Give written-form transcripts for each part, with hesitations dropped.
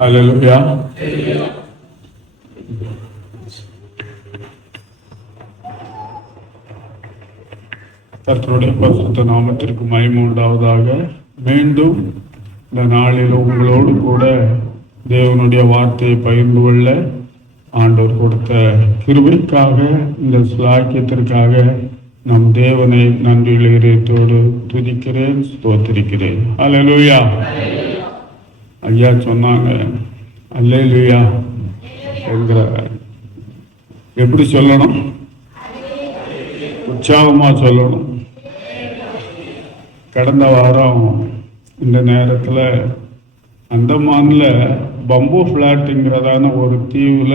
ஹல்லேலூயா. கர்த்தருடைய பரிசுத்த நாமத்திற்கு மகிமை உண்டாவதாக. மீண்டும் இந்த நாளில் உங்களோடு கூட தேவனுடைய வார்த்தையை பகிர்ந்து கொள்ள ஆண்டவர் கொடுத்த கிருபைக்காக, இந்த ஸ்லாக்கியத்திற்காக நம் தேவனை நன்றியுள்ள இதயத்தோடு துதிக்கிறேன், ஸ்தோத்திரிக்கிறேன். ஹல்லேலூயா. ஐயா சொன்னாங்க, அல்லேலூயா என்கிற எப்படி சொல்லணும்? உற்சாகமா சொல்லணும். கடந்த வாரம் இந்த நேரத்தில் அந்தமான்ல பம்பு ஃபிளாட்டுங்கிறதான ஒரு தீவுல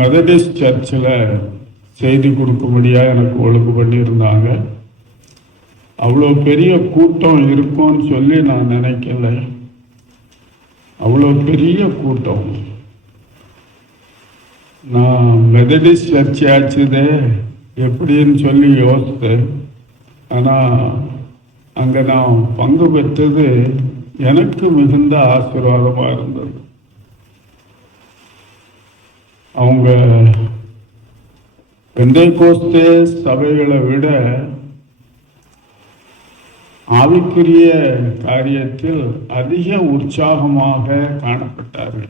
மெதடிஸ்ட் சர்ச்சில் செய்தி கொடுக்கும்படியா எனக்கு ஒழுங்கு பண்ணியிருந்தாங்க. அவ்வளோ பெரிய கூட்டம் இருக்கும்னு சொல்லி நான் நினைக்கல. அவ்வளோ பெரிய கூட்டம். நான் மெதடிஸ்ட் சர்ச் ஆச்சுதே எப்படின்னு சொல்லி யோசித்தேன். ஆனால் அங்கே நான் பங்கு பெற்றது எனக்கு மிகுந்த ஆசீர்வாதமாக இருந்தது. அவங்க பெந்தைக்கோஸ்தே சபைகளை விட ஆவிக்குரிய காரியத்தில் அதிக உற்சாகமாக காணப்பட்டார்கள்.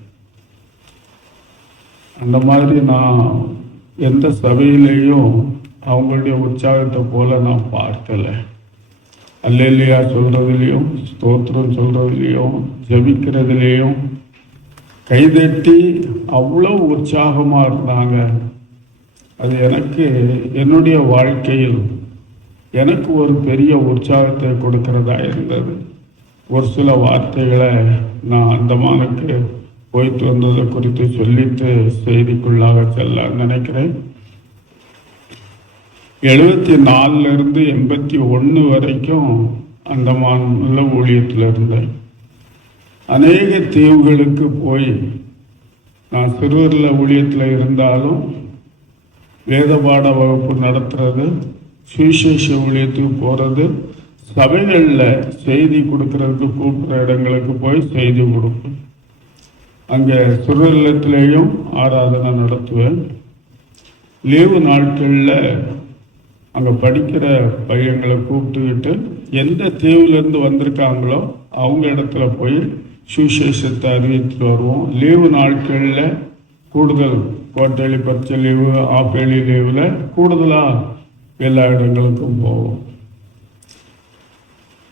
அந்த மாதிரி நான் எந்த சபையிலையும் அவங்களுடைய உற்சாகத்தை போல நான் பார்க்கல. அல்லேலூயா சொல்றதுலையும், ஸ்தோத்திரம் சொல்றதுலையும், ஜெபிக்கிறதுலையும் கைதட்டி அவ்வளோ உற்சாகமாக இருந்தாங்க. அது எனக்கு என்னுடைய வாழ்க்கையில் எனக்கு ஒரு பெரிய உற்சாகத்தை கொடுக்கிறதா இருந்தது. ஒரு சில வார்த்தைகளை நான் அந்தமானுக்கு போயிட்டு வந்ததை குறித்து சொல்லிட்டு செய்திக்குள்ளாக செல்ல நினைக்கிறேன். 74 81 வரைக்கும் அந்தமான்ல ஊழியத்தில் இருந்தேன். அநேக தீவுகளுக்கு போய் நான் சிறுவரில் ஊழியத்தில் இருந்தாலும் வேத பாட வகுப்பு நடத்துறது, சுவிசேஷ ஊழியத்துக்கு போகிறது, சபைகளில் செய்தி கொடுக்கறதுக்கு கூப்பிட்ற இடங்களுக்கு போய் செய்தி கொடுப்பேன். அங்கே சிறுவல்லத்திலேயும் ஆராதனை நடத்துவேன். லீவு நாட்களில் அங்கே படிக்கிற பையங்களை கூப்பிட்டுக்கிட்டு எந்த தீவுலேருந்து வந்திருக்காங்களோ அவங்க இடத்துல போய் சுவிசேஷத்தை அறிவித்துட்டு வருவோம். லீவு நாட்களில் கூடுதல் கோட்டேலி பரிச்சை லீவு, ஆப்பேலி லீவில் கூடுதலாக எல்லா இடங்களுக்கும் போவோம்.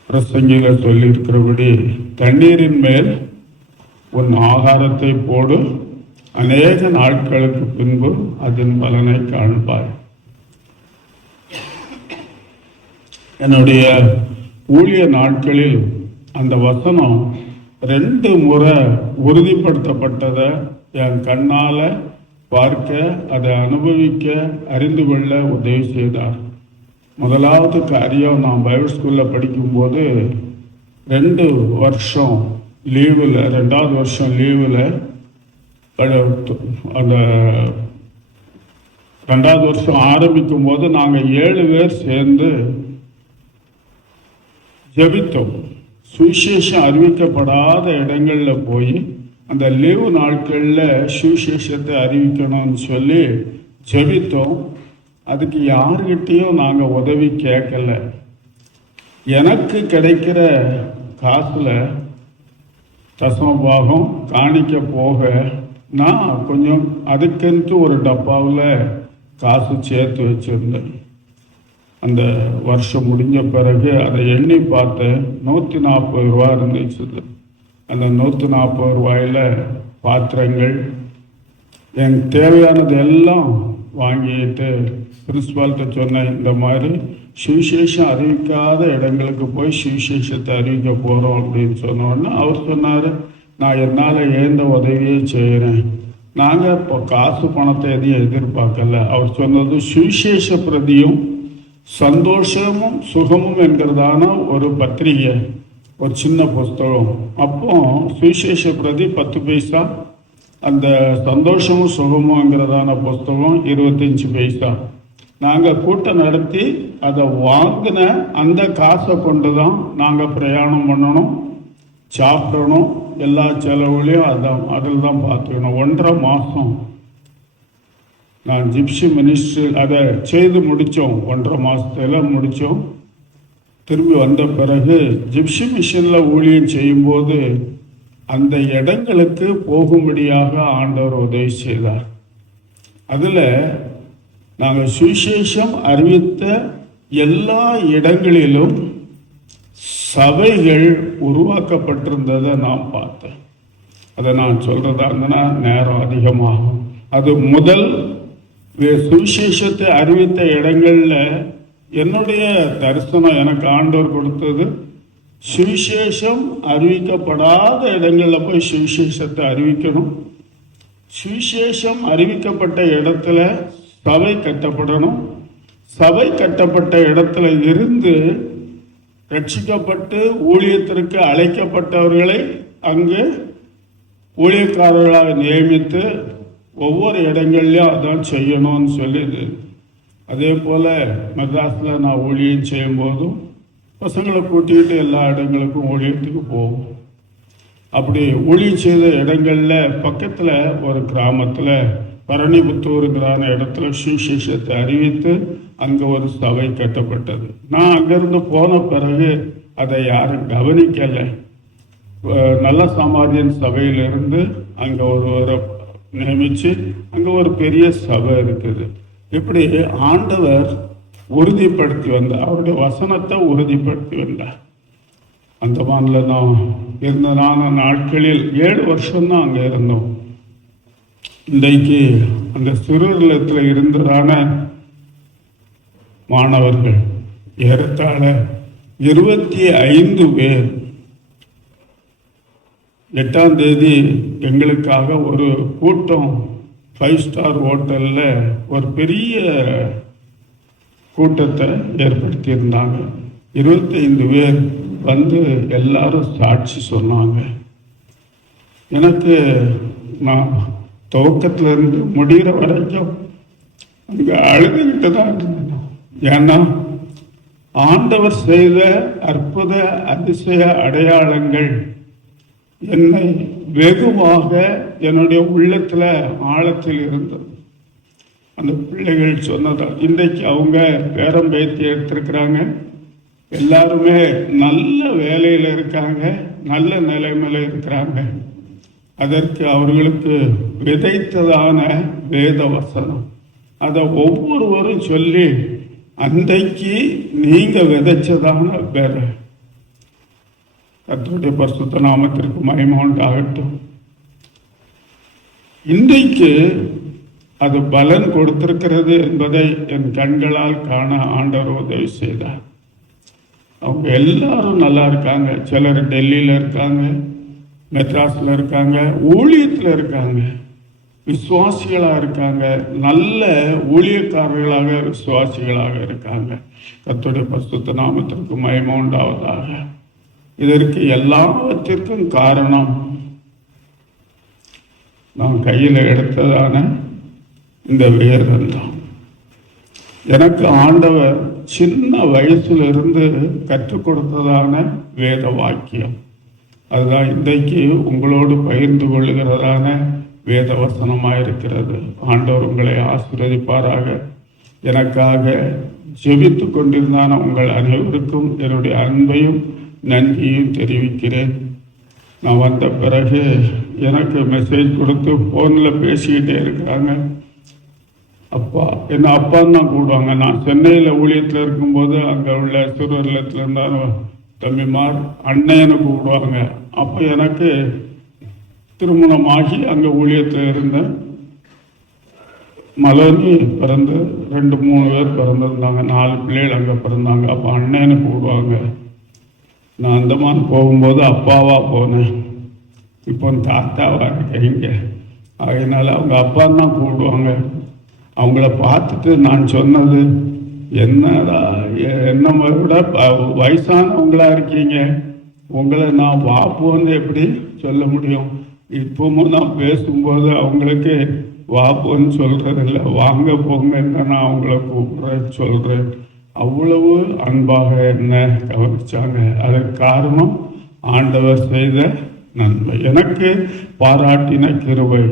பிரசங்கில சொல்லியிருக்கிறபடி தண்ணீரின் மேல் உன் ஆகாரத்தை போடு, அநேக நாட்களுக்கு பின்பு அதன் பலனை காண்பாய். என்னுடைய ஊழிய நாட்களில் அந்த வசனம் 2 முறை உறுதிப்படுத்தப்பட்டதை என் கண்ணால் பார்க்க, அதை அனுபவிக்க, அறிந்து கொள்ள உதவி செய்தார். முதலாவது காரியம், நான் பைபிள் ஸ்கூலில் படிக்கும்போது 2 வருஷம் லீவில், 2வது வருஷம் லீவில் அந்த 2வது வருஷம் ஆரம்பிக்கும் போது நாங்கள் 7 பேர் சேர்ந்து ஜெபித்தோம். சுவிசேஷம் அறிவிக்கப்படாத இடங்களில் போய் அந்த லீவு நாட்களில் சுவிசேஷத்தை அறிவிக்கணும்னு சொல்லி ஜெபித்தோம். அதுக்கு யாருக்கிட்டேயும் நாங்கள் உதவி கேட்கல. எனக்கு கிடைக்கிற காசில் தசமபாகம் காணிக்க போக நான் கொஞ்சம் அதுக்கென்று ஒரு டப்பாவில் காசு சேர்த்து வச்சுருந்தேன். அந்த வருஷம் முடிஞ்ச பிறகு அதை எண்ணி பார்த்தேன். 140 ரூபா இருந்துச்சு. அந்த 140 ரூபாயில் பாத்திரங்கள், எனக்கு தேவையானது எல்லாம் வாங்கிட்டு பிரின்சிபால்கிட்ட சொன்னேன், இந்த மாதிரி சுவிசேஷம் அறிவிக்காத இடங்களுக்கு போய் சுவிசேஷத்தை அறிவிக்க போகிறோம் அப்படின்னு சொன்னோடனே அவர் சொன்னார், நான் என்னால் ஏந்த உதவியே செய்கிறேன். நாங்கள் இப்போ காசு பணத்தை எதையும் எதிர்பார்க்கல. அவர் சொன்னது சுவிசேஷ பிரதியும் சந்தோஷமும் சுகமும் என்கிறதான ஒரு பத்திரிகை, ஒரு சின்ன புஸ்தகம். அப்போ சுவிசேஷ பிரதி 10 பைசா, அந்த சந்தோஷமும் சுகமுங்கிறதான புஸ்தகம் 25 பைசா. நாங்கள் கூட்டம் நடத்தி அதை வாங்கின அந்த காசை கொண்டு தான் நாங்கள் பிரயாணம் பண்ணணும். சாப்பிடணும், எல்லா செலவுகளையும் அதில் தான் பார்த்துக்கணும். 1.5 மாதம் நான் ஜிப்சி மினிஸ்ட்ரி அதை செய்து முடித்தோம். 1.5 மாதத்துல முடித்தோம். திரும்பி வந்த பிறகு ஜிப்சி மிஷனில் ஊழியம் செய்யும்போது அந்த இடங்களுக்கு போகும்படியாக ஆண்டவர் உதவி செய்தார். அதில் நாங்கள் சுவிசேஷம் அறிவித்த எல்லா இடங்களிலும் சபைகள் உருவாக்கப்பட்டிருந்ததை நான் பார்த்தேன். அதை நான் சொல்கிறதா இருந்தேன்னா நேரம் அதிகமாகும். அது முதல் சுவிசேஷத்தை அறிவித்த இடங்களில் என்னுடைய தரிசனம் எனக்கு ஆண்டவர் கொடுத்தது, சுவிசேஷம் அறிவிக்கப்படாத இடங்களில் போய் சுவிசேஷத்தை அறிவிக்கணும். சுவிசேஷம் அறிவிக்கப்பட்ட இடத்துல சபை கட்டப்படணும். சபை கட்டப்பட்ட இடத்துல இருந்து ரட்சிக்கப்பட்டு ஊழியத்திற்கு அழைக்கப்பட்டவர்களை அங்கு ஊழியக்காரர்களாக நியமித்து ஒவ்வொரு இடங்கள்லையும் அதான் செய்யணும்னு சொல்லிது. அதே போல் மெட்ராஸில் நான் ஊழியம் செய்யும்போதும் பசங்களை கூட்டிகிட்டு எல்லா இடங்களுக்கும் ஊழியத்துக்கு போவோம். அப்படி ஊழியம் செய்த இடங்களில் பக்கத்தில் ஒரு கிராமத்தில் பரணிபுத்தூருங்கிறான இடத்துல சுவிசேஷத்தை அறிவித்து அங்கே ஒரு சபை கட்டப்பட்டது. நான் அங்கேருந்து போன பிறகு அதை யாரும் கவனிக்கலை. நல்ல சாமாரியன் சபையிலிருந்து அங்கே ஒருவரை நியமித்து அங்கே ஒரு பெரிய சபை இருக்குது. இப்படி ஆண்டவர் உறுதிப்படுத்தி வந்தார், அவருடைய வசனத்தை உறுதிப்படுத்தி வந்தார். அந்த மாநில நான் இருந்ததான நாட்களில் 7 வருஷம்தான் அங்கே இருந்தோம். இன்றைக்கு அந்த சிறுநிலத்தில் இருந்ததான மாணவர்கள் ஏறத்தாழ 25 பேர் 8ஆம் தேதி எங்களுக்காக ஒரு கூட்டம் 5 ஸ்டார் ஹோட்டலில் ஒரு பெரிய கூட்டத்தை ஏற்படுத்தியிருந்தாங்க. 25 பேர் வந்து எல்லாரும் சாட்சி சொன்னாங்க. எனக்கு நான் துவக்கத்திலிருந்து முடிகிற வரைக்கும் அங்கே அழுதுகிட்டு தான் இருந்தேன். ஏன்னா ஆண்டவர் செய்த அற்புத அதிசய அடையாளங்கள் என்னை வெகுவாக என்னுடைய உள்ளத்தில் ஆழத்தில் இருந்தது. அந்த பிள்ளைகள் சொன்னதால் இன்றைக்கு அவங்க பேரம் பேத்தி எடுத்திருக்கிறாங்க. எல்லாருமே நல்ல வேலையில் இருக்காங்க, நல்ல நிலைமையில் இருக்கிறாங்க. அதற்கு அவர்களுக்கு விதைத்ததான வேத வசனம் அதை ஒவ்வொருவரும் சொல்லி அன்றைக்கு நீங்கள் விதைச்சதான வேற கர்த்தருடைய பரிசுத்த நாமத்திற்கு மகிமை உண்டாகட்டும். இன்றைக்கு அது பலன் கொடுத்திருக்கிறது என்பதை என் கண்களால் காண ஆண்டவர் உதவி செய்தார். அவங்க எல்லாரும் நல்லா இருக்காங்க. சிலர் டெல்லியில் இருக்காங்க, மெட்ராஸில் இருக்காங்க, ஊழியத்தில் இருக்காங்க, விசுவாசிகளாக இருக்காங்க, நல்ல ஊழியக்காரர்களாக விசுவாசிகளாக இருக்காங்க. கர்த்தருடைய பரிசுத்த நாமத்திற்கு மகிமை உண்டாவதாக. இதற்கு எல்லாவற்றிற்கும் காரணம் நான் கையில் எடுத்ததான இந்த வேதம் தான். எனக்கு ஆண்டவர் சின்ன வயசிலிருந்து கற்றுக் கொடுத்ததான வேத வாக்கியம் அதுதான் இன்றைக்கு உங்களோடு பகிர்ந்து கொள்ளுகிறதான வேத வசனமாக இருக்கிறது. ஆண்டவர் உங்களை ஆசீர்வதிப்பாராக. எனக்காக ஜெபித்து கொண்டிருந்தான உங்கள் அனைவருக்கும் என்னுடைய அன்பையும் நன்றியும் தெரிவிக்கிறேன். நான் வந்த பிறகு எனக்கு மெசேஜ் கொடுத்து ஃபோனில் பேசிக்கிட்டே இருக்கிறாங்க. அப்பா என்ன அப்பான்னு தான் கூடுவாங்க. நான் சென்னையில் ஊழியத்தில் இருக்கும்போது அங்கே உள்ள சிறுவர்லத்தில் இருந்தாலும் தம்பிமார் அண்ணன்னு கூப்பிடுவாங்க. அப்போ எனக்கு திருமணமாகி அங்கே ஊழியத்தில் இருந்தேன். மலர்னி பிறந்து 2-3 பேர் பிறந்திருந்தாங்க. 4 பிள்ளைகள் அங்கே பிறந்தாங்க. அப்போ அண்ணன்னு கூப்பிடுவாங்க. நான் அந்தமான் போகும்போது அப்பாவாக போனேன். இப்போ தாத்தாவாக இருக்கீங்க. அதனால் அவங்க அப்பான்னு தான் கூப்பிடுவாங்க. அவங்கள பார்த்துட்டு நான் சொன்னது, என்னடா என்னை விட வயசானவங்களா இருக்கீங்க, உங்களை நான் வாப்போன்னு எப்படி சொல்ல முடியும்? இப்பவும் நான் பேசும்போது அவங்களுக்கு வாப்போன்னு சொல்கிறதில்ல, வாங்க போங்கன்னு நான் அவங்கள கூப்பிட்றேன் சொல்கிறேன். அவ்வளவு அன்பாக என்ன கவனிச்சாங்க. அதற்கு காரணம் ஆண்டவர் செய்த நன்மை, எனக்கு பாராட்டின கிருபை,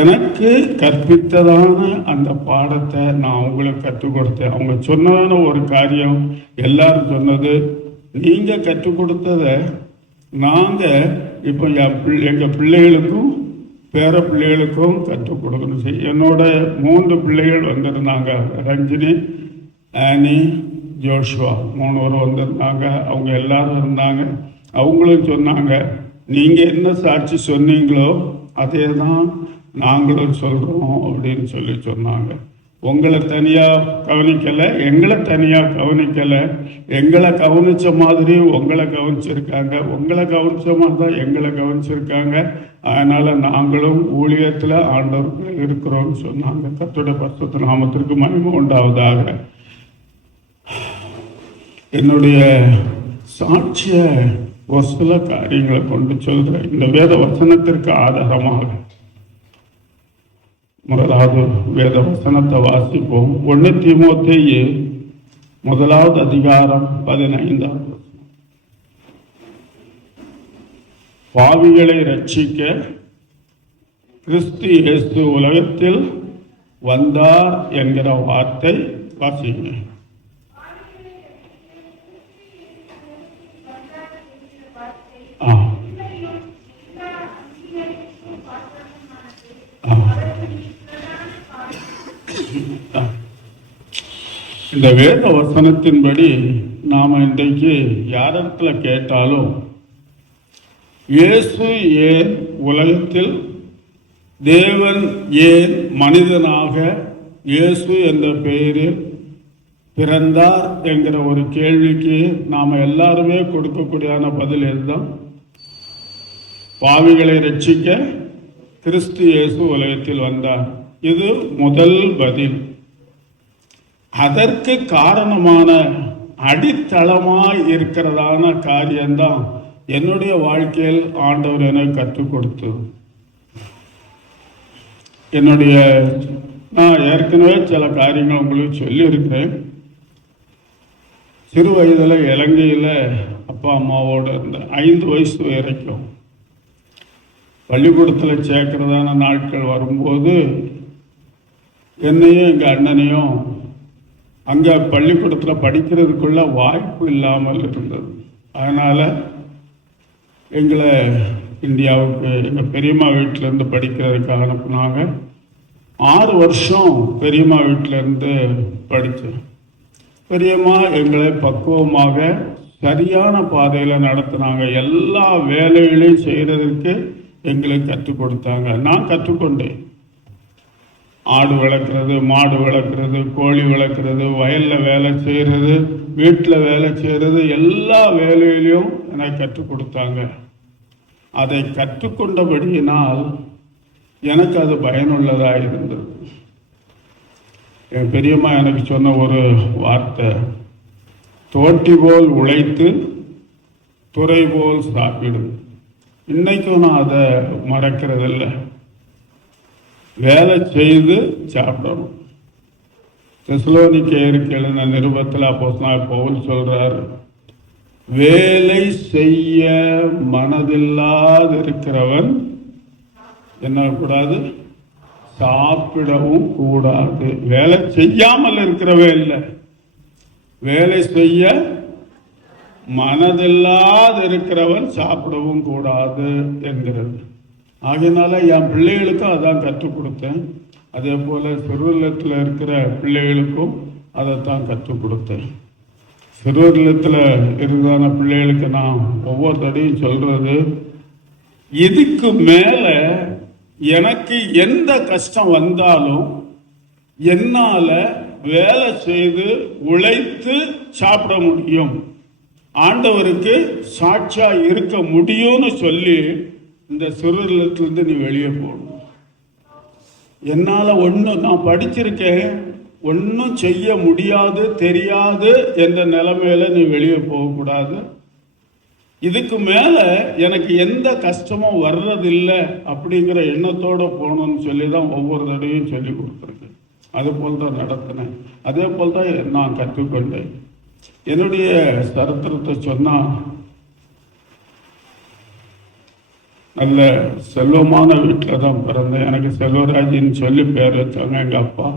எனக்கு கற்பித்ததான அந்த பாடத்தை நான் அவங்களுக்கு கற்றுக் கொடுத்தேன். அவங்க சொன்னதான ஒரு காரியம், எல்லாரும் சொன்னது, நீங்கள் கற்றுக் கொடுத்ததை நாங்கள் இப்போ எங்கள் பிள்ளைகளுக்கும் பேர பிள்ளைகளுக்கும் கற்றுக் கொடுக்கணும். என்னோட 3 பிள்ளைகள் வந்திருந்தாங்க, ரஞ்சினி, ஆனி, ஜோஷுவா, 3 பேர் வந்திருந்தாங்க. அவங்க எல்லாரும் இருந்தாங்க. அவங்களும் சொன்னாங்க, நீங்கள் என்ன சாட்சி சொன்னீங்களோ அதே தான் நாங்களும் சொல்கிறோம் அப்படின்னு சொன்னாங்க. உங்களை தனியாக கவனிக்கலை, எங்களை தனியாக கவனிக்கலை, எங்களை கவனித்த மாதிரி உங்களை கவனிச்சிருக்காங்க, உங்களை கவனித்த மாதிரி தான் எங்களை கவனிச்சிருக்காங்க. அதனால் நாங்களும் ஊழியத்தில் ஆண்டவர்கள் இருக்கிறோம்னு சொன்னாங்க. கர்த்தருடைய பரிசுத்த நாமத்திற்கு மகிமை உண்டாவதாக. என்னுடைய சாட்சிய ஒரு சில காரியங்களை கொண்டு சொல்கிறேன். இந்த வேத வசனத்திற்கு ஆதாரமாக முதலாவது வேத வசனத்தை வாசிப்போம். 1 தீமோத்தேயு 1 அதிகாரம் 15. பாவிகளை ரட்சிக்க கிறிஸ்து இயேசு உலகத்தில் வந்தார் என்கிற வார்த்தை வாசிங்க. இந்த வேத வசனத்தின்படி நாம் இன்றைக்கு யாரிடத்துல கேட்டாலும், இயேசு ஏன் உலகத்தில், தேவன் ஏன் மனிதனாக இயேசு என்ற பெயரில் பிறந்தார் என்கிற ஒரு கேள்விக்கு நாம் எல்லாருமே கொடுக்கக்கூடியான பதில் இதுதான். பாவிகளை ரட்சிக்க கிறிஸ்து இயேசு உலகத்தில் வந்தார். இது முதல் பதில். அதற்கு காரணமான அடித்தளமாய் இருக்கிறதான காரியம்தான் என்னுடைய வாழ்க்கையில் ஆண்டவர் எனக்கு கற்றுக் கொடுத்தது. நான் ஏற்கனவே சில காரியங்கள் உங்களுக்கு சொல்லியிருக்கிறேன். சிறு வயதில் இலங்கையில் அப்பா அம்மாவோடு இருந்த 5 வயசு வரைக்கும் பள்ளிக்கூடத்தில் சேர்க்கிறதான நாட்கள் வரும்போது என்னையும் எங்கள் அண்ணனையும் அங்கே பள்ளிக்கூடத்தில் படிக்கிறதுக்குள்ள வாய்ப்பு இல்லாமல் இருந்தது. அதனால் எங்களை இந்தியாவுக்கு எங்கள் பெரியம்மா வீட்டிலேருந்து படிக்கிறதுக்காக அனுப்புனாங்க. 6 வருஷம் பெரியம்மா வீட்டிலேருந்து படித்தேன். பெரியம்மா எங்களை பக்குவமாக சரியான பாதையில் நடத்தினாங்க. எல்லா வேலைகளையும் செய்கிறதுக்கு எங்களுக்கு கற்றுக் கொடுத்தாங்க. நான் கற்றுக்கொண்டேன். ஆடு வளர்க்குறது, மாடு வளர்க்குறது, கோழி வளர்க்குறது, வயலில் வேலை செய்கிறது, வீட்டில் வேலை செய்கிறது, எல்லா வேலையிலையும் எனக்கு கற்றுக் கொடுத்தாங்க. அதை கற்றுக்கொண்டபடியினால் எனக்கு அது பயனுள்ளதாக இருந்தது. என் பெரியம்மா எனக்கு சொன்ன ஒரு வார்த்தை, தோட்டி போல் உழைத்து துறை போல் சாப்பிடும். இன்னைக்கும் நான் அதை மறக்கிறதில்லை. வேலை செய்து சாப்பிடணும். தெசலோனிக்கேயருக்கு எழுதின நிருபத்தில் அப்போஸ்தலனாகிய பவுல் சொல்றார், வேலை செய்ய மனதில்லாதிருக்கிறவன் என்ன கூடாது, சாப்பிடவும் கூடாது. வேலை செய்யாமல் இருக்கிறவே இல்லை, வேலை செய்ய மனதில்லாதிருக்கிறவன் சாப்பிடவும் கூடாது என்கிறது. ஆகையினால என் பிள்ளைகளுக்கும் அதான் கற்றுக் கொடுத்தேன். அதே போல் சிறுவலத்தில் இருக்கிற பிள்ளைகளுக்கும் அதைத்தான் கற்றுக் கொடுத்தேன். சிறுவலத்தில் இருக்கிற பிள்ளைகளுக்கு நான் ஒவ்வொரு தடையும் சொல்கிறது, இதுக்கு மேலே எனக்கு எந்த கஷ்டம் வந்தாலும் என்னால் வேலை செய்து உழைத்து சாப்பிட முடியும், ஆண்டவருக்கு சாட்சியாக இருக்க முடியும்னு சொல்லி இந்த சிறுவலத்திலிருந்து நீ வெளியே போகணும். என்னால் நான் படிச்சிருக்கேன், ஒன்றும் செய்ய முடியாது, தெரியாது என்ற நிலைமையில நீ வெளியே போகக்கூடாது. இதுக்கு மேலே எனக்கு எந்த கஷ்டமும் வர்றதில்லை அப்படிங்கிற எண்ணத்தோடு போகணும்னு சொல்லி தான் ஒவ்வொரு தடையும் சொல்லி கொடுத்துருக்கேன். அது போல் தான் நடத்தினேன். அதே போல் தான் நான் கற்றுக்கொண்டேன். என்னுடைய சரித்திரத்தை சொன்னால், நல்ல செல்வமான வீட்டில் தான் பிறந்தேன். எனக்கு செல்வராஜின்னு சொல்லி பேர் வச்சாங்க எங்கள் அப்பா.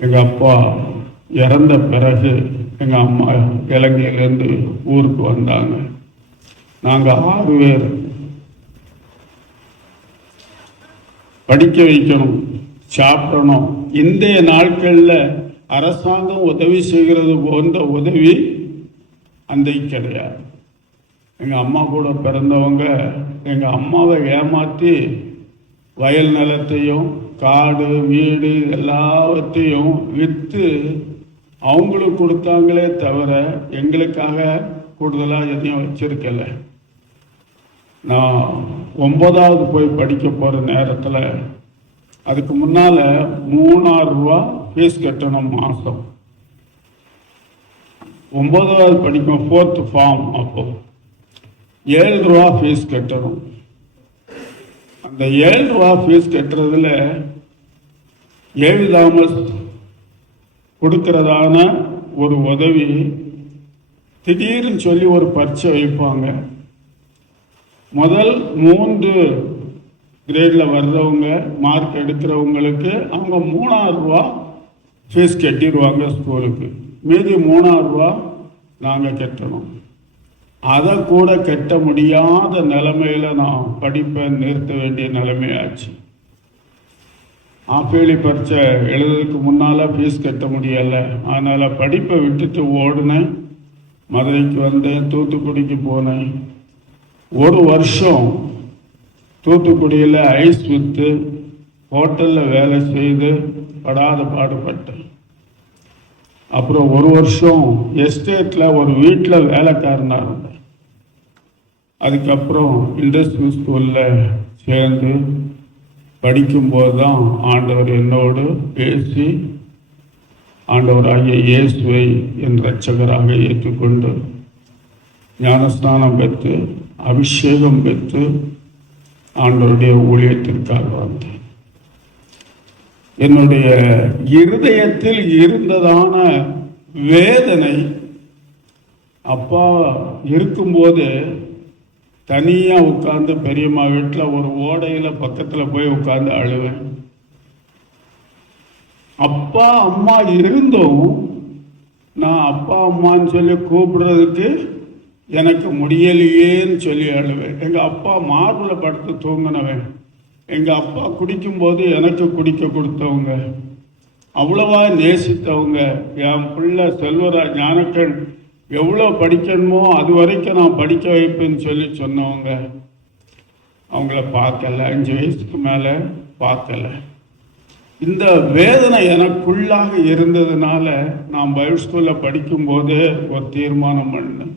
எங்கள் அப்பா இறந்த பிறகு எங்கள் அம்மா இலங்கையிலேருந்து ஊருக்கு வந்தாங்க. நாங்கள் 6 பேர். படிக்க வைக்கணும், சாப்பிடணும். இன்றைய நாட்களில் அரசாங்கம் உதவி செய்கிறது போன்ற உதவி அன்றைக்கு கிடையாது. எங்கள் அம்மா கூட பிறந்தவங்க எங்கள் அம்மாவை ஏமாற்றி வயல் நிலத்தையும் காடு வீடு எல்லாவற்றையும் விற்று அவங்களுக்கு கொடுத்தாங்களே தவிர எங்களுக்காக கூடுதலாக எதையும் வச்சிருக்கல. நான் 9வது போய் படிக்க போகிற நேரத்தில் அதுக்கு முன்னால் 3000 ரூபா ஃபீஸ் கட்டணும் மாதம். 9வது படிக்கும் 4th ஃபார்ம். அப்போ 7 ரூபா ஃபீஸ் கட்டணும். அந்த 7 ரூபா ஃபீஸ் கட்டுறதுல ஏவி தாமஸ் கொடுக்கறதான ஒரு உதவி, திடீர்னு சொல்லி ஒரு பரீட்சை வைப்பாங்க. முதல் 3 கிரேடில் வர்றவங்க மார்க் எடுக்கிறவங்களுக்கு அவங்க 3000 ரூபா ஃபீஸ் கட்டிடுவாங்க ஸ்கூலுக்கு. மீதி 3000 ரூபா நாங்கள் கட்டணும். அதை கூட கட்ட முடியாத நிலைமையில் நான் படிப்பை நிறுத்த வேண்டிய நிலைமையாச்சு. ஆஃபேலி பரீட்சை எழுதுறதுக்கு முன்னால் ஃபீஸ் கட்ட முடியலை. அதனால் படிப்பை விட்டுட்டு ஓடினேன். மதுரைக்கு வந்தேன், தூத்துக்குடிக்கு போனேன். 1 வருஷம் தூத்துக்குடியில் ஐஸ் விற்று ஹோட்டலில் வேலை செய்து படாத பாடுபட்டேன். அப்புறம் 1 வருஷம் எஸ்டேட்டில் ஒரு வீட்டில் வேலைக்காரனாக இருந்தேன். அதுக்கப்புறம் இண்டஸ்ட்ரியல் ஸ்கூலில் சேர்ந்து படிக்கும்போது தான் ஆண்டவர் என்னோடு பேசி ஆண்டவராகிய இயேசுவை என் இரட்சகராக ஏற்றுக்கொண்டு ஞானஸ்நானம் பெற்று அபிஷேகம் பெற்று ஆண்டவருடைய ஊழியத்திற்காக வந்தேன். என்னுடைய இருதயத்தில் இருந்ததான வேதனை, அப்பா இருக்கும்போது தனியாக உட்கார்ந்து பெரியம்மா வீட்டில் ஒரு ஓடையில் பக்கத்தில் போய் உட்கார்ந்து அழுவேன். அப்பா அம்மா இருந்தும் நான் அப்பா அம்மான்னு சொல்லி கூப்பிடுறதுக்கு எனக்கு முடியலையேன்னு சொல்லி அழுவேன். எங்கள் அப்பா மார்பில் படுத்து தூங்கினவன். எங்கள் அப்பா குடிக்கும்போது எனக்கு குடிக்க கொடுத்தவங்க, அவ்வளவா நேசித்தவங்க. என் பிள்ளை செல்வராஜ் ஞானக்கண் எவ்வளோ படிக்கணுமோ அது வரைக்கும் நான் படிக்க வைப்பேன்னு சொல்லி சொன்னவங்க, அவங்கள பார்க்கல. 5 வயசுக்கு மேலே பார்க்கல. இந்த வேதனை எனக்குள்ளாக இருந்ததுனால நான் பைபிள் ஸ்கூலில் படிக்கும்போது ஒரு தீர்மானம் பண்ணேன்.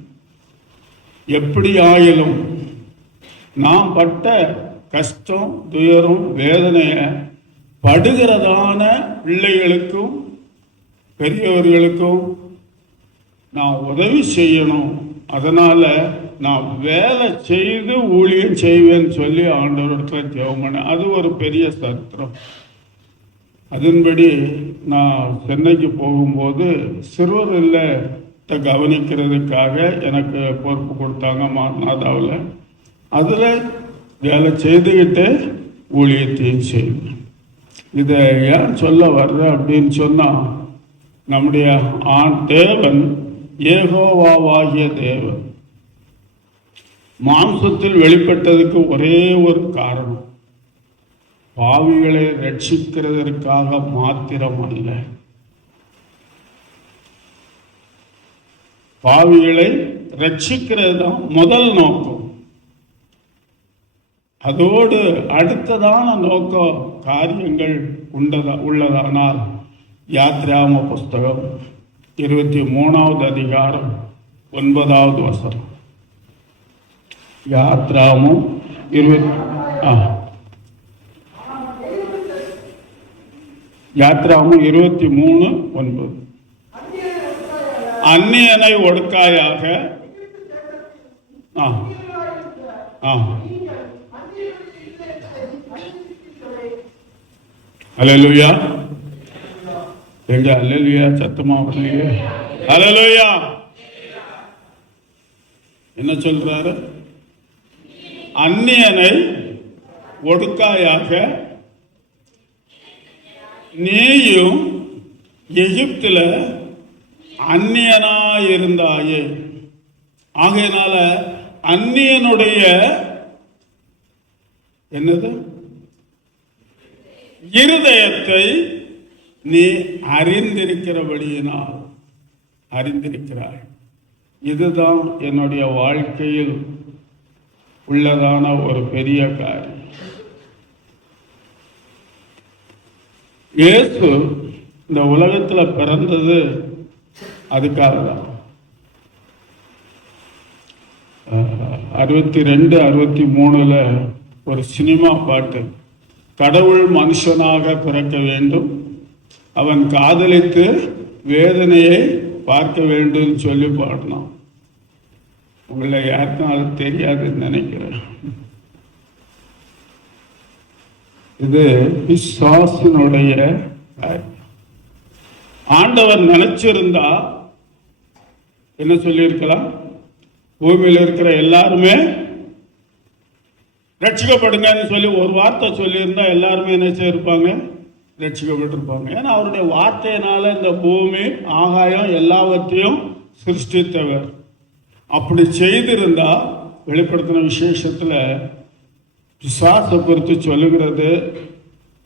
எப்படி ஆயிலும் நான் பட்ட கஷ்டம் துயரம் வேதனையை படுகிறதான பிள்ளைகளுக்கும் பெரியவர்களுக்கும் நான் உதவி செய்யணும். அதனால் நான் வேலை செய்து ஊழியம் செய்வேன்னு சொல்லி ஆண்டவரிடத்தில் ஜெபம் பண்ணேன். அது ஒரு பெரிய சத்திரம். அதன்படி நான் சென்னைக்கு போகும்போது சிறுவர் இல்லத்தை கவனிக்கிறதுக்காக எனக்கு பொறுப்பு கொடுத்தாங்க மாநாதாவில். அதில் வேலை செய்துக்கிட்டு ஊழியத்தையும் செய்வேன். இதை ஏன் சொல்ல வர்ற அப்படின்னு சொன்னால், நம்முடைய தேவன் யெகோவாவாகிய தேவன் மாம்சத்தில் வெளிப்பட்டதுக்கு ஒரே ஒரு காரணம், பாவிகளை ரட்சிக்கிறதற்காக மாத்திரம் அல்ல, பாவிகளை ரட்சிக்கிறது தான் முதல் நோக்கம். அதோடு அடுத்ததான நோக்கம் காரியங்கள் உள்ளதானால் யாத்ராம புஸ்தகம் 23வது அதிகாரம் 9வது வசனம். யாத்ராமம் 23:9. அந்நியனை ஒடுக்காயாக. அல்லேலூயா. எங்க அல்லேலூயா சத்தமா வரலையே. அல்லேலூயா. என்ன சொல்றாரு? அந்நியனை ஒடுக்காயாக, நீயும் எகிப்துல அந்நியனாயிருந்தாயே. ஆகையினால அந்நியனுடைய என்னது இருதயத்தை நீ அறிந்திருக்கிறபடியினால் அறிந்திருக்கிறாய். இதுதான் என்னுடைய வாழ்க்கையில் உள்ளதான ஒரு பெரிய காரியம். இயேசு இந்த உலகத்தில் பிறந்தது அதுக்காக தான். 62, 63 ஒரு சினிமா பாட்டு, கடவுள் மனுஷனாக பிறக்க வேண்டும், அவன் காதலித்து வேதனையை பார்க்க வேண்டும் சொல்லி பாடினான். உங்களை யாருக்கும் அது தெரியாதுன்னு நினைக்கிறேன். இது பிசாசினுடைய ஆண்டவர் நினைச்சிருந்தா என்ன சொல்லியிருக்கலாம், பூமியில் இருக்கிற எல்லாருமே ரட்சிக்கப்படுங்கன்னு சொல்லி ஒரு வார்த்தை சொல்லியிருந்தா எல்லாருமே என்ன செய்யிருப்பாங்க, ரட்சிக்கப்பட்டிருப்பாங்க. ஏன்னா அவருடைய வார்த்தையினால இந்த பூமி ஆகாயம் எல்லாவற்றையும் சிருஷ்டித்தவர். அப்படி செய்திருந்தா வெளிப்படுத்தின விசேஷத்துல பிசாசை குறித்து சொல்லுகிறது,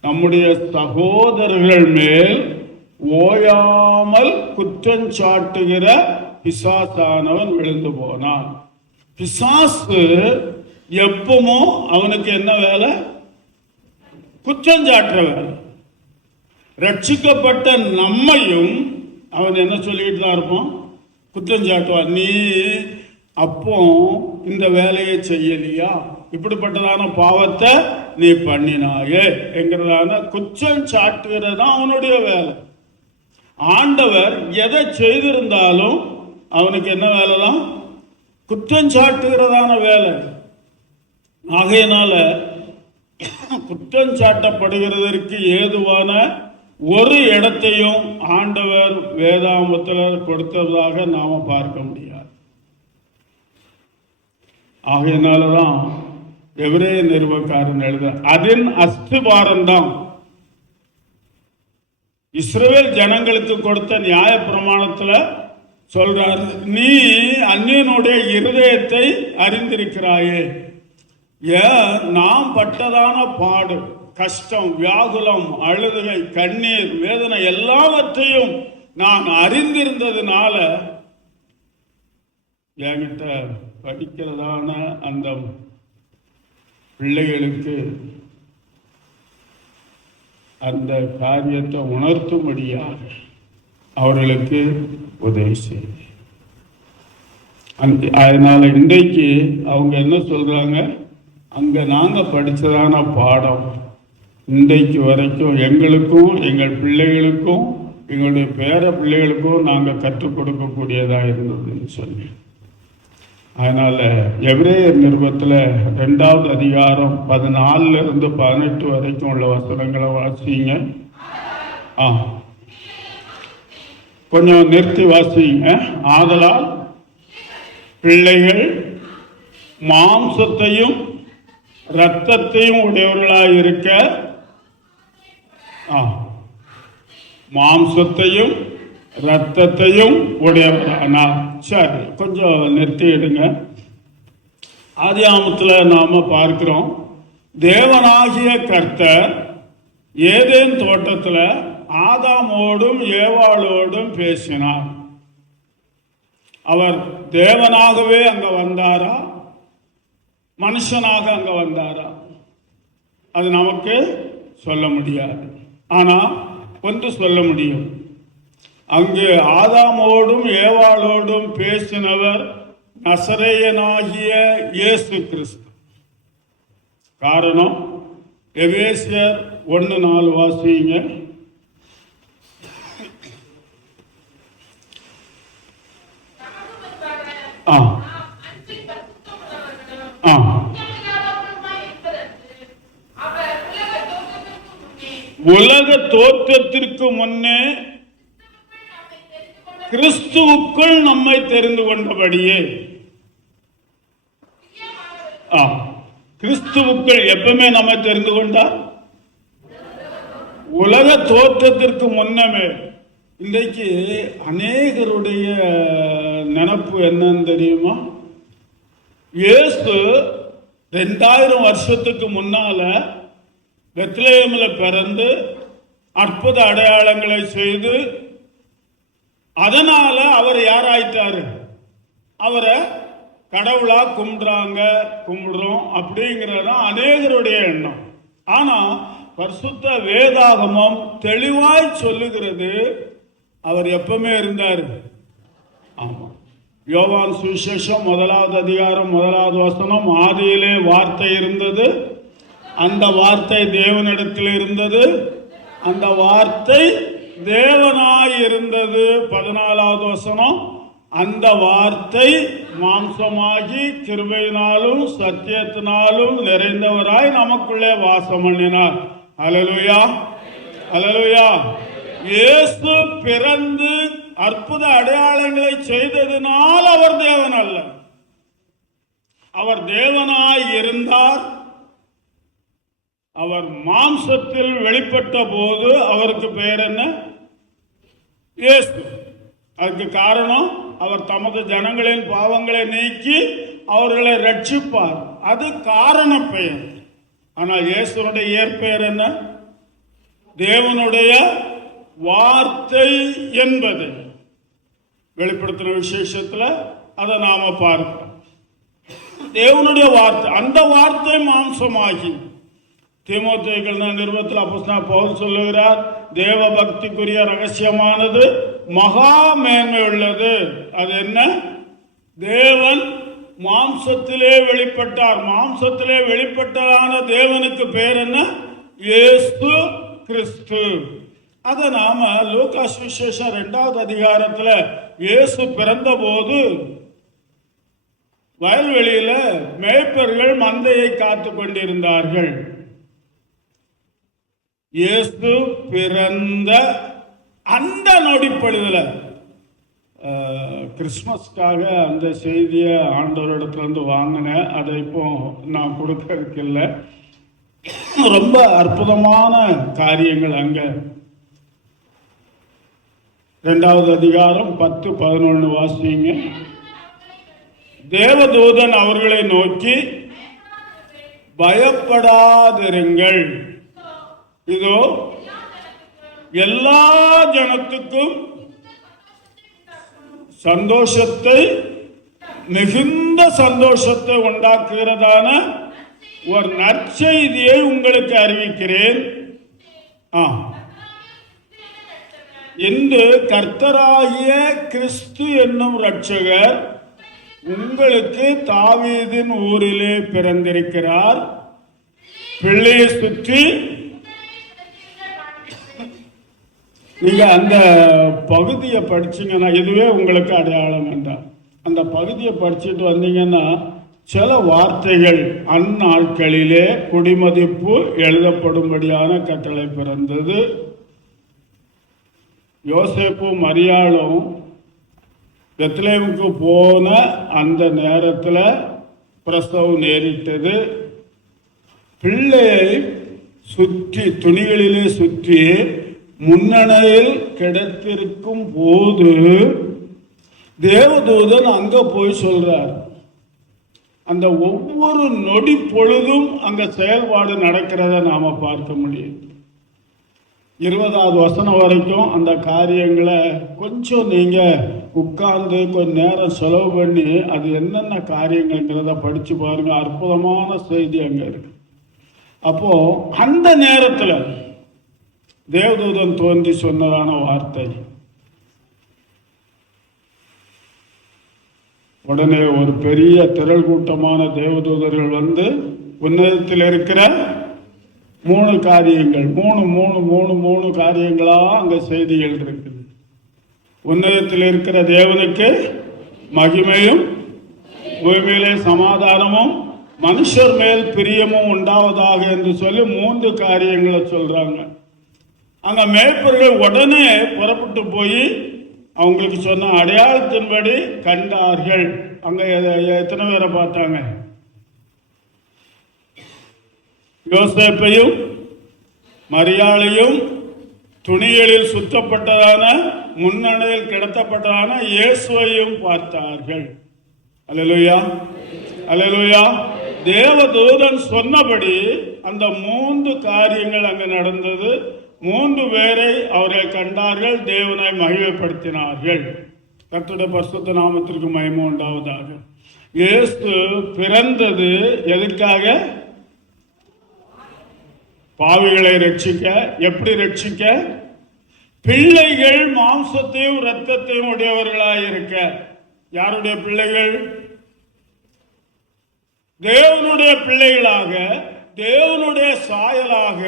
நம்முடைய சகோதரர்கள் மேல் ஓயாமல் குற்றம் சாட்டுகிற பிசாசானவன் விழுந்து போனான். பிசாசு எப்பவும் அவனுக்கு என்ன வேலை, குற்றம் சாட்டுற வேலை. ரட்சிக்கப்பட்ட நம்மையும் அவன் என்ன சொல்லிக்கிட்டு தான் இருப்பான், குற்றம் சாட்டுவான். நீ அப்போ இந்த வேலையை செய்யலையா, இப்படிப்பட்டதான பாவத்தை நீ பண்ணினாயே என்கிறதான குற்றம் சாட்டுகிறது தான் அவனுடைய வேலை. ஆண்டவர் எதை செய்திருந்தாலும் அவனுக்கு என்ன வேலை தான், குற்றம் சாட்டுகிறதான வேலை. ஆகையினால குற்றம் சாட்டப்படுகிறதற்கு ஏதுவான ஒரு இடத்தையும் ஆண்டவர் வேதாமத்தில் கொடுத்ததாக நாம பார்க்க முடியாது. ஆகையினாலதான் எபிரேய நிருபக்காரன் எழுத அதன் அஸ்திபாரம் தான் இஸ்ரவேல் ஜனங்களுக்கு கொடுத்த நியாய பிரமாணத்துல சொல்றாரு, நீ அந்நியனுடைய இருதயத்தை அறிந்திருக்கிறாயே. நாம் பட்டதான பாடு, கஷ்டம், வியாகுலம், அழுதுகை, கண்ணீர், வேதனை எல்லாவற்றையும் நான் அறிந்திருந்ததுனால என்கிட்ட படிக்கிறதான அந்த பிள்ளைகளுக்கு அந்த காரியத்தை உணர்த்தும்படியாக அவர்களுக்கு உதவி செய்ய. அதனால இன்றைக்கு அவங்க என்ன சொல்றாங்க, அங்க நாங்க படிச்சதான பாடம் இன்றைக்கு வரைக்கும் எங்களுக்கும் எங்கள் பிள்ளைகளுக்கும் எங்களுடைய பேர பிள்ளைகளுக்கும் நாங்கள் கற்றுக் கொடுக்கக்கூடியதாக இருந்ததுன்னு சொல்லி. அதனால எபிரேயர் நிருபத்தில் 2வது அதிகாரம் 14 to 18 வரைக்கும் உள்ள வசனங்களை வாசிங்க. கொஞ்சம் நிறுத்தி வாசிங்க. ஆதலால் பிள்ளைகள் மாம்சத்தையும் இரத்தத்தையும் உடையவர்களாய் இருக்க, மாம்சத்தையும் இரத்தத்தையும் உடையவரானார். சரி, கொஞ்சம் நிறுத்திடுங்க. ஆதியாகமத்தில் நாம பார்க்கிறோம், தேவனாகிய கர்த்தர் ஏதேன் தோட்டத்தில் ஆதாமோடும் ஏவாளோடும் பேசினார். அவர் தேவனாகவே அங்க வந்தாரா, மனுஷனாக அங்க வந்தாரா, அது நமக்கு சொல்ல முடியாது. ஆனா ஒன்று சொல்ல முடியும், அங்கு ஆதாமோடும் ஏவாளோடும் பேசினவர் நசரேயனாகிய இயேசு கிறிஸ்து. காரணம், எபேசியர் 1:4 வாசிங்க. உலக தோற்றத்திற்கு முன்னே கிறிஸ்துவுக்குள் நம்மை தெரிந்து கொண்டபடியே கிறிஸ்துவுக்குள் எப்பவுமே நம்ம தெரிந்து கொண்டார்? உலக தோற்றத்திற்கு முன்னமே. இன்றைக்கு அநேகருடைய நினப்பு என்னன்னு தெரியுமா? இயேசு 2000 வருஷத்துக்கு முன்னால பெத்லகேமில் பிறந்து அற்புத அடையாளங்களை செய்து அதனால அவர் யாராயிட்டாரு? அவரை கடவுளா கும்பிடுறோம் அப்படிங்கிறதான் அநேகருடைய எண்ணம். ஆனா பரிசுத்த வேதாகமம் தெளிவாய் சொல்லுகிறது, அவர் எப்பவுமே இருந்தார். ஆமா, யோவான் சுவிசேஷம் 1வது அதிகாரம் 1வது வசனம், ஆதியிலே வார்த்தை இருந்தது, அந்த வார்த்தை தேவனிடத்தில் இருந்தது, அந்த வார்த்தை தேவனாய் இருந்தது. 14வது வசனம், அந்த வார்த்தை மாம்சமாகி கிருபையினாலும் சத்தியத்தினாலும் நிறைந்தவராய் நமக்குள்ளே வாசம் பண்ணினார். அல்லேலூயா, அல்லேலூயா. இயேசு பிறந்து அற்புத அடையாளங்களை செய்ததினால் அவர் தேவன் அல்ல. அவர் தேவனாய் இருந்தார். அவர் மாம்சத்தில் வெளிப்பட்ட போது அவருக்கு பெயர் என்ன? இயேசு. அதுக்கு காரணம், அவர் தமது ஜனங்களின் பாவங்களை நீக்கி அவர்களை ரட்சிப்பார். அது காரண பெயர். ஆனால் இயேசுனுடைய இயற்பெயர் என்ன? தேவனுடைய வார்த்தை என்பது வெளிப்படுத்தின விசேஷத்தில் அதை நாம பார்க்கிறோம். தேவனுடைய வார்த்தை, அந்த வார்த்தை மாம்சமாகி தீமோத்தேயுவின் நிருபத்தில் அப்போஸ்தலன் பவுல் சொல்லுகிறார், தேவ பக்திக்குரிய ரகசியமானது மகா மேன்மை உள்ளது. அது என்ன? தேவன் மாம்சத்திலே வெளிப்பட்டார். மாம்சத்திலே வெளிப்பட்டதான தேவனுக்கு பேர் என்ன? இயேசு கிறிஸ்து. அதை நாம லூக்கா சுவிசேஷம் 2வது அதிகாரத்துல இயேசு பிறந்த போது வயல்வெளியில மேய்ப்பர்கள் மந்தையை காத்து கொண்டிருந்தார்கள். இயேசு பிறந்த அந்த நொடிப்பொழுதுல கிறிஸ்மஸ்க்காக அந்த செய்தியை ஆண்டவரிடத்துலேருந்து வாங்கினேன். அதை இப்போ நான் கொடுக்கறதுக்கு இல்லை. ரொம்ப அற்புதமான காரியங்கள் அங்க. 2வது அதிகாரம் 10-11 வாசிங்க. தேவதூதன் அவர்களை நோக்கி, பயப்படாதிருங்கள், இதோ எல்லா ஜனத்துக்கும் சந்தோஷத்தை, மிகுந்த சந்தோஷத்தை உண்டாக்குகிறதான ஒரு நற்செய்தியை உங்களுக்கு அறிவிக்கிறேன். இன்று கர்த்தராகிய கிறிஸ்து என்னும் இரட்சகர் உங்களுக்கு தாவீதின் ஊரிலே பிறந்திருக்கிறார். பிள்ளையை சுற்றி நீங்க அந்த பகுதியை படிச்சீங்கன்னா இதுவே உங்களுக்கு அடையாளம் என்றார். அந்த பகுதியை படிச்சுட்டு வந்தீங்கன்னா சில வார்த்தைகள் அந்நாட்களிலே குடிமதிப்பு எழுதப்படும்படியான கட்டளை பிறந்தது. யோசேப்பு மரியாளும் பெத்லகேமுக்கு போன அந்த நேரத்தில் பிரசவம் நேரிட்டது. பிள்ளையை சுற்றி துணிகளிலே சுற்றி முன்னணையில் கிடத்திருக்கும் போது தேவதூதன் அங்க போய் சொல்றார். அந்த ஒவ்வொரு நொடி பொழுதும் அங்க செயல்பாடு நடக்கிறத நாம பார்க்க முடியும். 20வது வசனம் வரைக்கும் அந்த காரியங்களை கொஞ்சம் நீங்க உட்கார்ந்து கொஞ்ச நேரம் செலவு பண்ணி அது என்னென்ன காரியங்கள்ங்கிறத படிச்சு பாருங்க. அற்புதமான செய்தி அங்க இருக்கு. அப்போ அந்த நேரத்தில் தேவதூதன் தோன்றி சொன்னதான வார்த்தை, உடனே ஒரு பெரிய திரள் கூட்டமான தேவதூதர்கள் வந்து உன்னதத்தில் இருக்கிற 3 காரியங்கள், 3 காரியங்களா அங்க செய்திகள் இருக்குது. உன்னதத்தில் இருக்கிற தேவனுக்கு மகிமையும், பூமியிலே சமாதானமும், மனுஷர் மேல் பிரியமும் உண்டாவதாக என்று சொல்லி 3 காரியங்களை சொல்றாங்க. அங்க மேய்ப்பர்கள் உடனே புறப்பட்டு போய் அவங்களுக்கு சொன்ன அடையாளத்தின்படி கண்டார்கள். அங்க எத்தனை பேரை பார்த்தாங்க? யோசேப்பையும் மரியாளையும் துணிகளில் சுத்தப்பட்டதான முன்னணையில் கிடத்தப்பட்டதான இயேசுவையும் பார்த்தார்கள். அல்லேலூயா, அல்லேலூயா. தேவதூதன் சொன்னபடி அந்த 3 காரியங்கள் அங்கு நடந்தது. 3 பேரை அவர்கள் கண்டார்கள், தேவனை மகிமைப்படுத்தினார்கள். கர்த்தருடைய பரிசுத்த நாமத்திற்கு மகிமை உண்டாவதாக. இயேசு பிறந்தது எதற்காக? பாவிகளை ரட்சிக்க. எப்படி ரட்சிக்க? பிள்ளைகள் மாம்சத்தையும் இரத்தத்தையும் உடையவர்களாயிருக்க. யாருடைய பிள்ளைகள்? தேவனுடைய பிள்ளைகளாக, தேவனுடைய சாயலாக,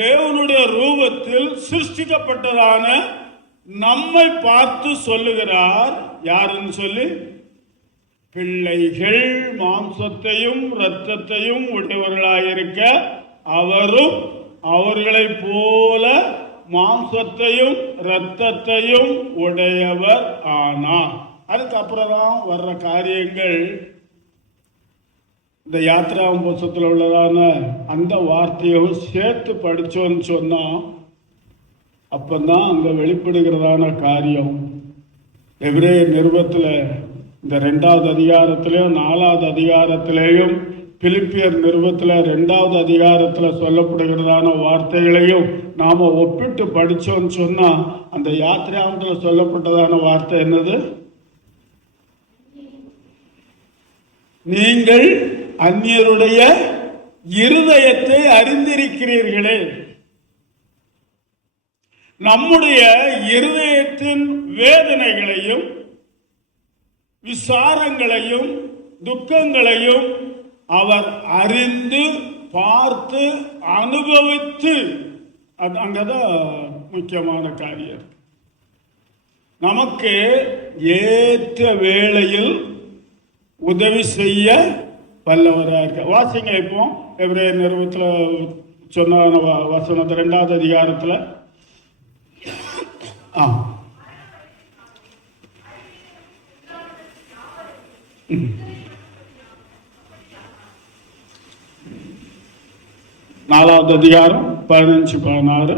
தேவனுடைய ரூபத்தில் சிருஷ்டிக்கப்பட்டதான நம்மை பார்த்து சொல்லுகிறார். யாருன்னு சொல்லி? பிள்ளைகள் மாம்சத்தையும் இரத்தத்தையும் உடையவர்களாயிருக்க அவரும் அவர்களைப் போல மாம்சத்தையும் இரத்தத்தையும் உடையவர் ஆனார். அதுக்கப்புறம் தான் வர்ற காரியங்கள் இந்த யாத்ராம் புஸ்தகத்தில் உள்ளதான அந்த வார்த்தையும் சேர்த்து படித்தோன்னு சொன்னால் அப்பந்தான் அங்கே வெளிப்படுகிறதான காரியம். எபிரேயர் நிருபத்தில் இந்த 2வது அதிகாரத்திலையும் 4வது அதிகாரத்திலேயும் பிலிப்பியர் நிருபத்தில் 2வது அதிகாரத்தில் சொல்லப்படுகிறதான வார்த்தைகளையும் நாம் ஒப்பிட்டு படித்தோன்னு சொன்னால் அந்த யாத்திராமத்தில் சொல்லப்பட்டதான வார்த்தை என்னது? நீங்கள் அந்நியருடைய இருதயத்தை அறிந்திருக்கிறீர்களே. நம்முடைய இருதயத்தின் வேதனைகளையும் விசாரங்களையும் துக்கங்களையும் அவர் அறிந்து பார்த்து அனுபவித்து, அங்கதான் முக்கியமான காரியம். நமக்கு ஏற்ற வேளையில் உதவி செய்ய வல்லவராக இருக்க. வாசிங்க இப்போ எபிரேயர் நிருபத்தில் சொன்ன வசனத்தை 2வது அதிகாரத்தில். நாலாவது அதிகாரம் 15-16.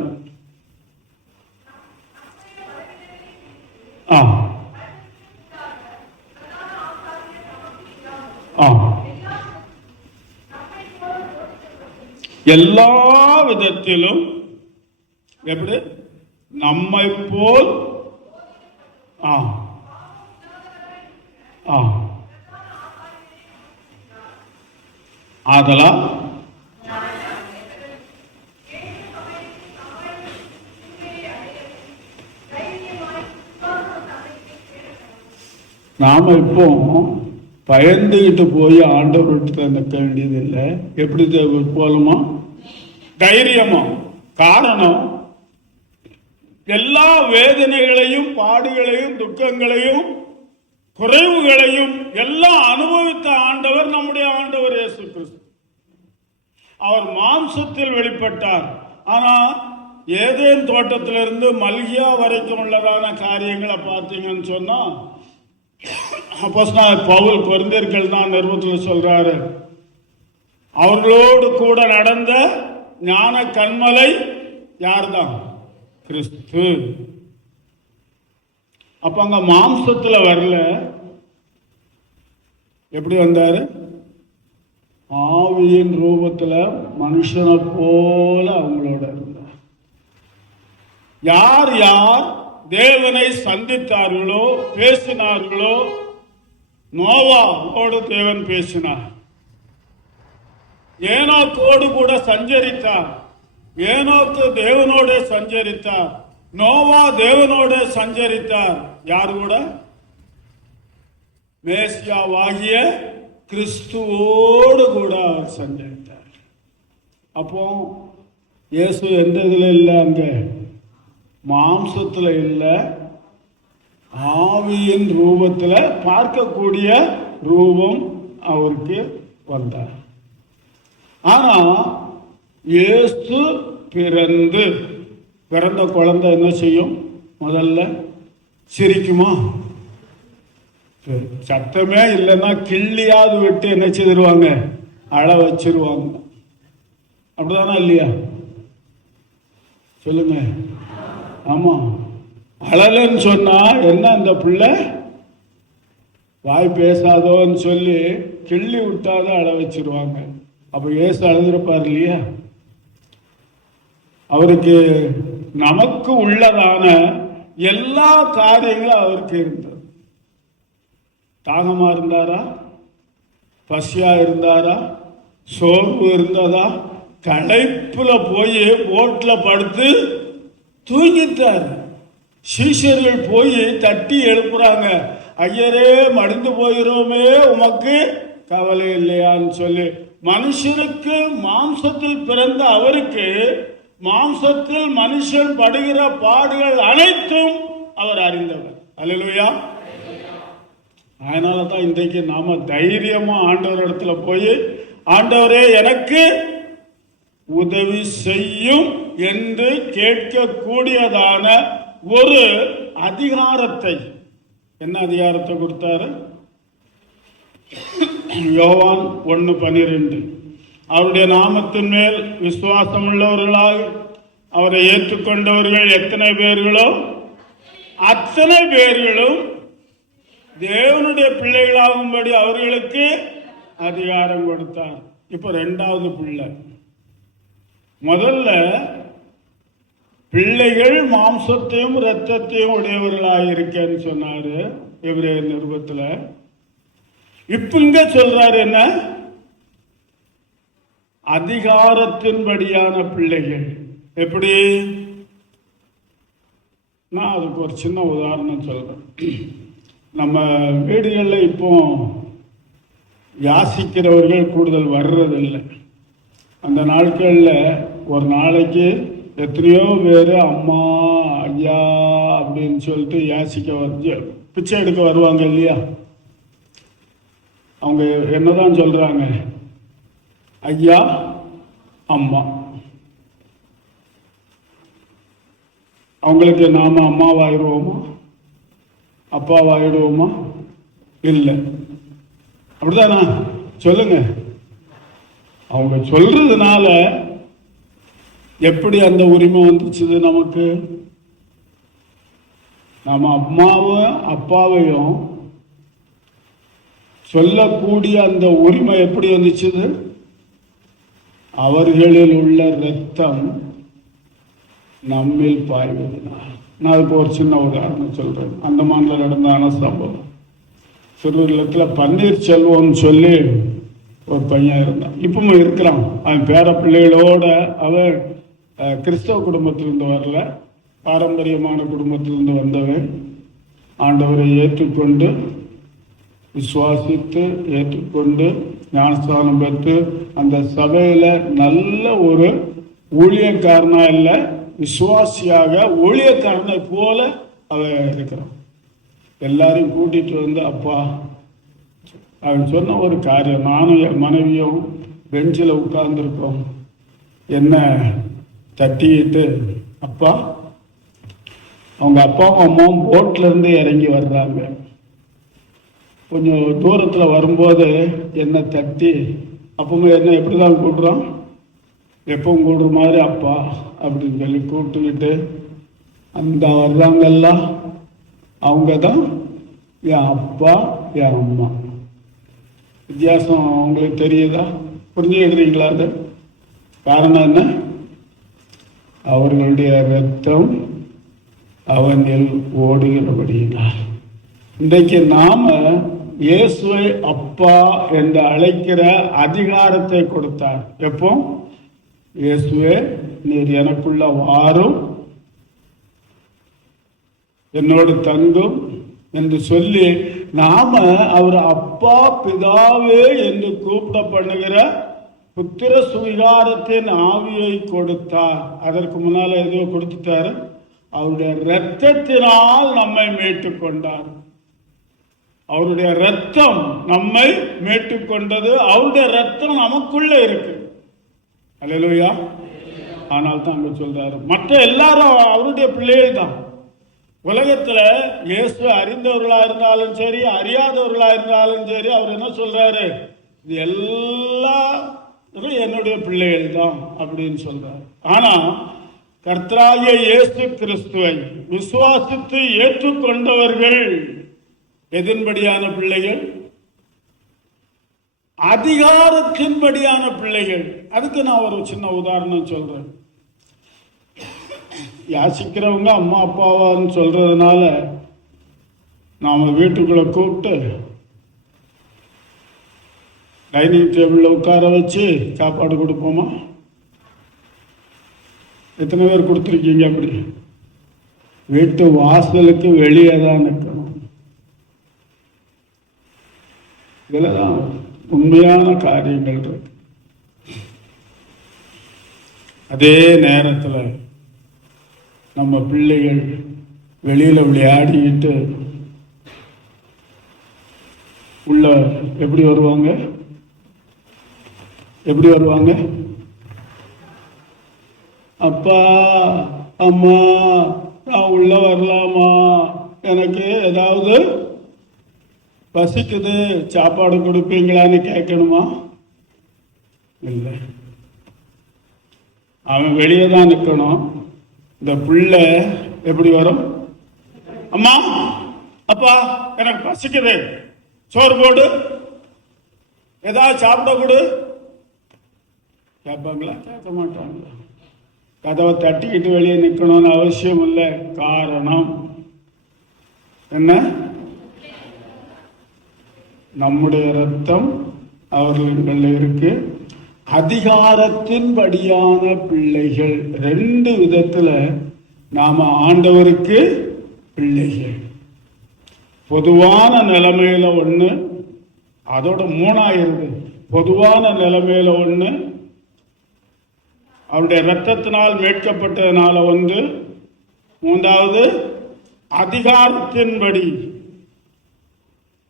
எல்லா விதத்திலும் எப்படி நம்மை போல் ஆதலால் நாம இப்போ பயந்துகிட்டு போய் ஆண்டவர்கிட்ட நிற்க வேண்டியதில்லை. எப்படி போலுமா? தைரியமா. காரணம், எல்லா வேதனைகளையும் பாடுகளையும் துக்கங்களையும் குறைவுகளையும் எல்லாம் அனுபவித்த ஆண்டவர் நம்முடைய ஆண்டவர் இயேசு கிறிஸ்து. அவர் மாம்சத்தில் வெளிப்பட்டார். ஆனா ஏதேன் தோட்டத்திலிருந்து மல்கியா வரைக்கும் உள்ளதான காரியங்களை பார்த்தீங்கன்னு சொன்னா அப்போஸ்தலனாகிய பவுல் கொரிந்தியர்கள் தான் நிருபத்தில் சொல்றாரு, அவர்களோடு கூட நடந்த ஞான கண்மலை யார்தான்? கிறிஸ்து. அப்ப அங்க மாம்சத்துல வரல. எப்படி வந்தாரு? ஆவியின் ரூபத்துல மனுஷனை போல அவங்களோட இருந்தார். யார் யார் தேவனை சந்தித்தார்களோ பேசினார்களோ, நோவாவோடு தேவன் பேசினார், ஏனோக்கோடு கூட சஞ்சரித்தார், ஏனோக்கு தேவனோடு சஞ்சரித்தார், நோவா தேவனோடு சஞ்சரித்தார். யார் கூட? மேசியாவாகிய கிறிஸ்துவோடு கூட அவர் சஞ்சரித்தார். அப்போ இயேசு எந்த இதுல இல்லை? அங்க மாம்சத்துல இல்லை, ஆவியின் ரூபத்துல பார்க்கக்கூடிய ரூபம் அவருக்கு வந்தார். ஆனா இயேசு பிறந்த குழந்தை என்ன செய்யும்? முதல்ல சிரிக்குமா? சத்தமே இல்லைன்னா கிள்ளியாவது விட்டு என்ன செய்திருவாங்க? அழ வச்சிருவாங்க. அப்படிதானா இல்லையா? சொல்லுங்க. ஆமா, அழலன்னு சொன்னா என்ன, அந்த பிள்ளை வாய் பேசாதோன்னு சொல்லி கிள்ளி விட்டாதான் அழ வச்சிருவாங்க. அப்ப ஏசு அழுதுருப்பார் இல்லையா? அவருக்கு நமக்கு உள்ளதான எல்லா காரியங்களும் அவருக்கு இருந்தது. தாகமா இருந்தாரா? பசியா இருந்தாரா? சோர்வு இருந்ததா? களைப்புல போய் போட்ல படுத்து தூங்கிட்டார். சீஷர்கள் போய் தட்டி எழுப்புறாங்க, ஐயரே மடிந்து போகிறோமே, உமக்கு கவலை இல்லையான்னு சொல்லி. மனுஷனுக்கு மாம்சத்தில் பிறந்த அவருக்கு மாம்சத்தில் மனுஷன் படுகிற பாடுகள் அனைத்தும் அவர் அறிந்தவர். அல்லேலூயா. அதனால தான் இன்றைக்கு நாம தைரியமா ஆண்டவர் இடத்துல போய், ஆண்டவரே எனக்கு உதவி செய்யும் என்று கேட்கக்கூடியதான ஒரு அதிகாரத்தை, என்ன அதிகாரத்தை கொடுத்தாரு? யோவான் 1:12, அவருடைய நாமத்தின் மேல் விசுவாசம் உள்ளவர்களாக அவரை ஏற்றுக்கொண்டவர்கள் எத்தனை பேர்களோ அத்தனை பேர்களும் தேவனுடைய பிள்ளைகளாகும்படி அவர்களுக்கு அதிகாரம் கொடுத்தார். இப்ப ரெண்டாவது பிள்ளை. முதல்ல பிள்ளைகள் மாம்சத்தையும் இரத்தத்தையும் உடையவர்களாக இருக்கேன்னு சொன்னாரு எபிரேயர் நிருபத்துல. இப்ப இங்க சொல்றாரு என்ன? அதிகாரத்தின்படியான பிள்ளைகள். எப்படி? நான் அதுக்கு ஒரு சின்ன உதாரணம் சொல்றேன். நம்ம வீடுகளில் இப்போ யாசிக்கிறவர்கள் கூடுதல் வர்றதில்லை. அந்த நாட்களில் ஒரு நாளைக்கு எத்தனையோ பேர் அம்மா ஐயா அப்படின்னு சொல்லிட்டு யாசிக்க பிச்சை எடுக்க வருவாங்க இல்லையா? அவங்க என்னதான் சொல்றாங்க? ஐயா அம்மா. அவங்களுக்கு நாம அம்மாவாயிடுவோமா அப்பாவாயிடுவோமா? இல்லை. அப்படிதானா? சொல்லுங்க. அவங்க சொல்றதுனால எப்படி அந்த உரிமை வந்துச்சு நமக்கு? நாம அம்மாவும் அப்பாவையும் சொல்லக்கூடிய அந்த உரிமை எப்படி வந்துச்சு? அவர்களில் உள்ள இரத்தம் நம்மில் பாய்வதனால். நான் இப்போ ஒரு சின்ன உதாரணம் சொல்றேன். அந்த மாநில நடந்தான சம்பவம். திருவள்ளத்தில் பன்னீர்செல்வம்னு சொல்லி ஒரு பையன் இருந்தான். இப்பவும் இருக்கிறான். அவன் பேர பிள்ளைகளோட அவன் கிறிஸ்தவ குடும்பத்திலிருந்து வரல, பாரம்பரியமான குடும்பத்திலிருந்து வந்தவன். ஆண்டவரை ஏற்றுக்கொண்டு விசுவாசித்து ஏற்றுக்கொண்டு ஞானஸ்தானம் பெற்று அந்த சபையில நல்ல ஒரு ஊழியக்காரனா இல்லை, விசுவாசியாக ஊழியக்காரனை போல அவன் இருக்கிறான். எல்லாரையும் கூட்டிட்டு வந்து, அப்பா அவன் சொன்ன ஒரு காரியம், நானும் என் மனைவியும் பெஞ்சில் உட்கார்ந்துருக்கோம், என்ன தட்டிக்கிட்டு, அப்பா அவங்க அப்பாவும் அம்மாவும் போட்ல இருந்து இறங்கி வர்றாங்க. கொஞ்சம் தூரத்தில் வரும்போது என்ன தட்டி, அப்பவும் என்ன எப்படிதான் கூப்பிடுறோம், எப்பவும் கூடுற மாதிரி அப்பா அப்படின்னு சொல்லி கூப்பிட்டுக்கிட்டு, அந்த வர்றாங்கெல்லாம் அவங்க தான் என் அப்பா என் அம்மா. வித்தியாசம் அவங்களுக்கு தெரியுதா? புரிஞ்சுக்கிறீங்களா? அது காரணம் என்ன? அவர்களுடைய இரத்தம் அவனில் ஓடுகிறபடியினால். இன்றைக்கு நாம இயேசுவை அப்பா என்று அழைக்கிற அதிகாரத்தை கொடுத்தார். எப்போ? இயேசுவே நீர் எனக்குள்ள வாரும், என்னோடு தங்கும் என்று சொல்லி நாம அவர் அப்பா பிதாவே என்று கூப்பிட பண்ணுகிற புத்திர சுவிகாரத்தின் ஆவியை கொடுத்தார். அதற்கு முன்னால ஏதோ கொடுத்துட்டாரு. அவருடைய இரத்தத்தினால் நம்மை மீட்டுக் கொண்டார். அவருடைய இரத்தம் நம்மை மீட்டுக் கொண்டது. அவருடைய இரத்தம் நமக்குள்ள இருக்கு. அல்லேலூயா. ஆனால் தான் அங்க சொல்றாரு, மற்ற எல்லாரும் அவருடைய பிள்ளைகள் தான். உலகத்துல இயேசு அறிந்தவர்களா இருந்தாலும் சரி, அறியாதவர்களா இருந்தாலும் சரி, அவர் என்ன சொல்றாரு? இது எல்லா என்னுடைய பிள்ளைகள் தான் அப்படின்னு சொல்றார். ஆனா கர்த்தராகிய இயேசு கிறிஸ்துவை விசுவாசித்து ஏற்றுக்கொண்டவர்கள் எதன்படியான பிள்ளைகள்? அதிகாரத்தின்படியான பிள்ளைகள். அதுக்கு நான் ஒரு சின்ன உதாரணம் சொல்றேன். யாசிக்கிறவங்க அம்மா அப்பாவான்னு சொல்றதுனால நாம வீட்டுக்குள்ள கூப்பிட்டு டைனிங் டேபிளில் உட்கார வச்சு சாப்பாடு கொடுப்போமா? எத்தனை பேர் கொடுத்துருக்கீங்க? அப்படி வீட்டு வாசலுக்கு வெளியே தான் நிற்கணும். இதில் தான் உண்மையான காரியங்கள் இருக்கு. அதே நேரத்தில் நம்ம பிள்ளைகள் வெளியில் விளையாடிக்கிட்டு உள்ள எப்படி வருவாங்க? எப்படி வருவாங்க? அப்பா அம்மா நான் உள்ள வரலாமா? எனக்கு ஏதாவது பசிக்குது, சாப்பாடு கொடுப்பீங்களான்னு கேட்கணுமா? இல்லை, அவன் வெளியே தான் நிற்கணும். இந்த பிள்ளை எப்படி வரும்? அம்மா அப்பா எனக்கு பசிக்குது, சோறு போடு, ஏதாவது சாப்பிட கொடு. கேட்பாங்களா? கேட்க மாட்டாங்களா? கதவை தட்டிக்கிட்டு வெளியே நிற்கணும்னு அவசியம் இல்லை. காரணம் என்ன? நம்முடைய ரத்தம் அவர்கள் இருக்கு. அதிகாரத்தின்படியான பிள்ளைகள். ரெண்டு விதத்துல நாம ஆண்டவருக்கு பிள்ளைகள். பொதுவான நிலைமையில ஒண்ணு, அதோட மூணாயிருது. பொதுவான நிலைமையில ஒண்ணு, அவருடைய இரத்தத்தினால் மீட்கப்பட்டதுனால ஒன்று. மூன்றாவது, அதிகாரத்தின்படி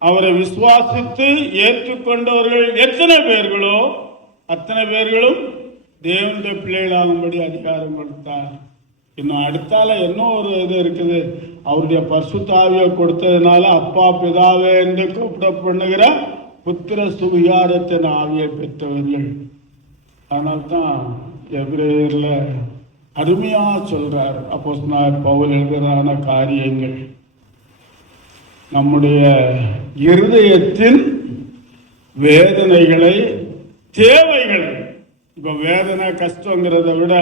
அவரை விசுவாசித்து ஏற்றுக்கொண்டவர்கள் எத்தனை பேர்களோ அத்தனை பேர்களும் தேவனுடைய பிள்ளைகளாகும்படி அதிகாரம் கொடுத்தார். இன்னும் அடுத்தால இன்னும் ஒரு இது இருக்குது. அவருடைய பரிசுத்த ஆவியை கொடுத்ததுனால அப்பா பிதாவே என்று கூப்பிடப்படுகிற புத்திர சுவிகாரத்தின் ஆவியை பெற்றவர்கள். அதனால்தான் எபிரேயர்ல அருமையா சொல்றார் அப்போஸ்தலனாகிய பவுல் எழுதுறான காரியங்கள். நம்முடைய இருதயத்தின் வேதனைகளை, தேவைகளை, இப்ப வேதனை கஷ்டங்கிறத விட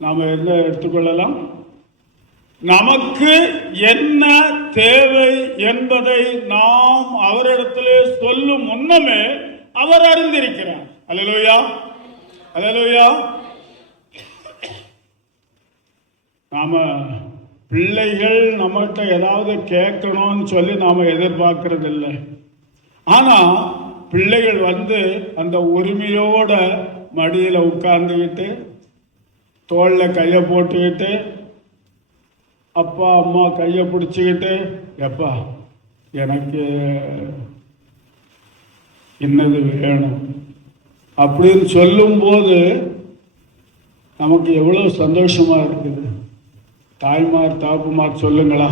நாம என்ன எடுத்துக்கொள்ளலாம்? நமக்கு என்ன தேவை என்பதை நாம் அவரிடத்திலே சொல்லும் முன்னமே அவர் அறிந்திருக்கிறார். அல்லேலூயா, அல்லேலூயா. நாம பிள்ளைகள் நம்மகிட்ட ஏதாவது கேட்கணும்னு சொல்லி நாம எதிர்பார்க்கறது இல்லை. ஆனா பிள்ளைகள் வந்து அந்த உரிமையோட மடியில உட்கார்ந்துக்கிட்டு தோல்ல கையை போட்டுக்கிட்டு அப்பா அம்மா கையை பிடிச்சிக்கிட்டு எப்பா எனக்கு இன்னது வேணும் அப்படின்னு சொல்லும்போது நமக்கு எவ்வளவு சந்தோஷமா இருக்குது. தாய்மார் தாப்புமார் சொல்லுங்களா,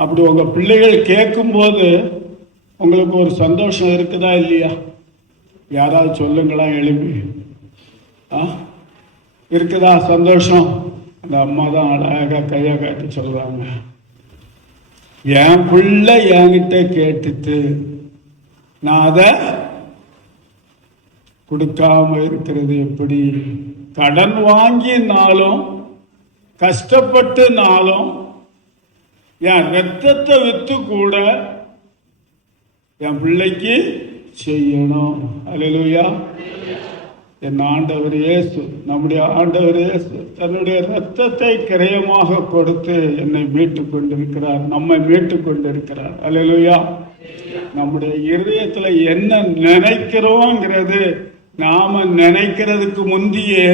அப்படி உங்க பிள்ளைகள் கேட்கும்போது உங்களுக்கு ஒரு சந்தோஷம் இருக்குதா இல்லையா? யாராவது சொல்லுங்களா எழுப்பி. இருக்குதா சந்தோஷம்? அந்த அம்மா தான் அழகா கையை காட்டி சொல்றாங்க, என் பிள்ளை என்கிட்ட கேட்டுட்டு நான் அதை கொடுக்காம இருக்கிறது எப்படி? கடன் வாங்கினாலும் கஷ்டப்பட்டுனாலும் என் ரத்தத்தை வித்து கூட என் பிள்ளைக்கு செய்யணும். அல்லேலூயா. என் ஆண்டவர் இயேசு, நம்முடைய ஆண்டவர் இயேசு தன்னுடைய ரத்தத்தை கிரயமாக கொடுத்து என்னை மீட்டுக் கொண்டிருக்கிறார், நம்மை மீட்டுக் கொண்டிருக்கிறார். அல்லேலூயா. நம்முடைய இருதயத்துல என்ன நினைக்கிறோங்கிறது நாம நினைக்கிறதுக்கு முந்தியே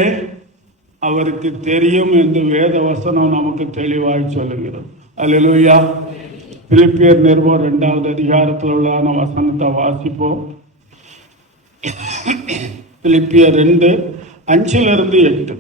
அவருக்கு தெரியும் என்று வேத வசனம் நமக்கு தெளிவாய் சொல்லுகிறது. அல்லேலூயா. பிலிப்பியர் நிருபம் 2வது அதிகாரத்தில் உள்ள வசனத்தை வாசிப்போம். பிலிப்பியர் 2:5-8.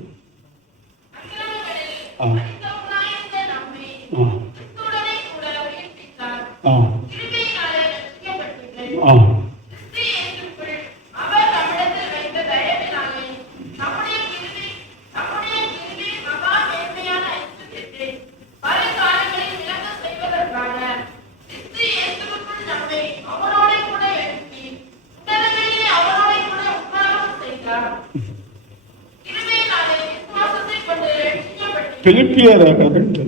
பிலிப்பியர் 2.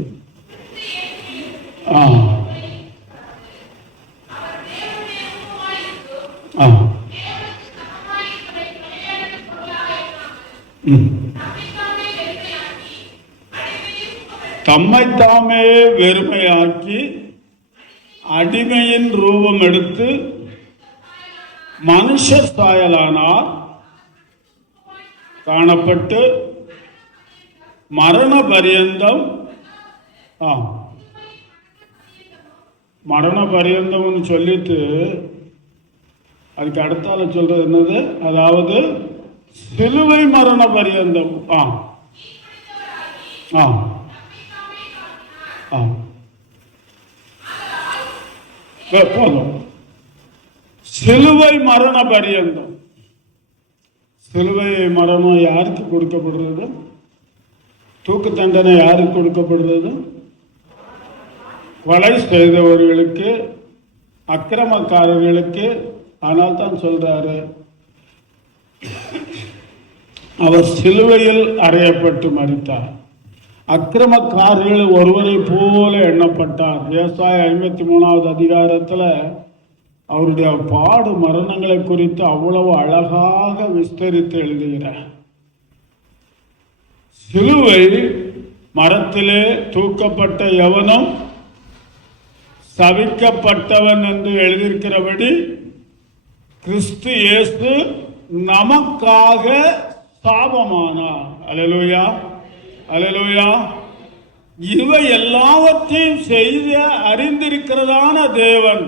தம்மைத்தாமே வெறுமையாக்கி அடிமையின் ரூபம் எடுத்து மனுஷ சாயலானார். காணப்பட்டு மரண பரியந்தம் சொல்லிட்டு அதுக்கு அடுத்தால சொல்றது என்னது? அதாவது சிலுவை மரண பரியந்தம். போதும். சிலுவை மரண பரியந்தம். சிலுவை மரணம் யாருக்கு கொடுக்கப்படுறது? தூக்கு தண்டனை யாருக்கு கொடுக்கப்படுறது? கொலை செய்தவர்களுக்கு, அக்கிரமக்காரர்களுக்கு. ஆனால் தான் சொல்றாரு, அவர் சிலுவையில் அறையப்பட்டு மரித்தார். அக்கிரமக்காரர்கள் ஒருவரை போல எண்ணப்பட்டார். ஏசாயா 53வது அதிகாரத்தில் அவருடைய பாடு மரணங்களை குறித்து அவ்வளவு அழகாக விஸ்தரித்து எழுதுகிறார். சிலுவை மரத்திலே தூக்கப்பட்ட எவனும் சபிக்கப்பட்டவன் என்று எழுதியிருக்கிறபடி கிறிஸ்து இயேசு நமக்காக சாபமானார். அல்லேலூயா, அல்லேலூயா. இவை எல்லாவற்றையும் செய்து அறிந்திருக்கிறதான தேவன்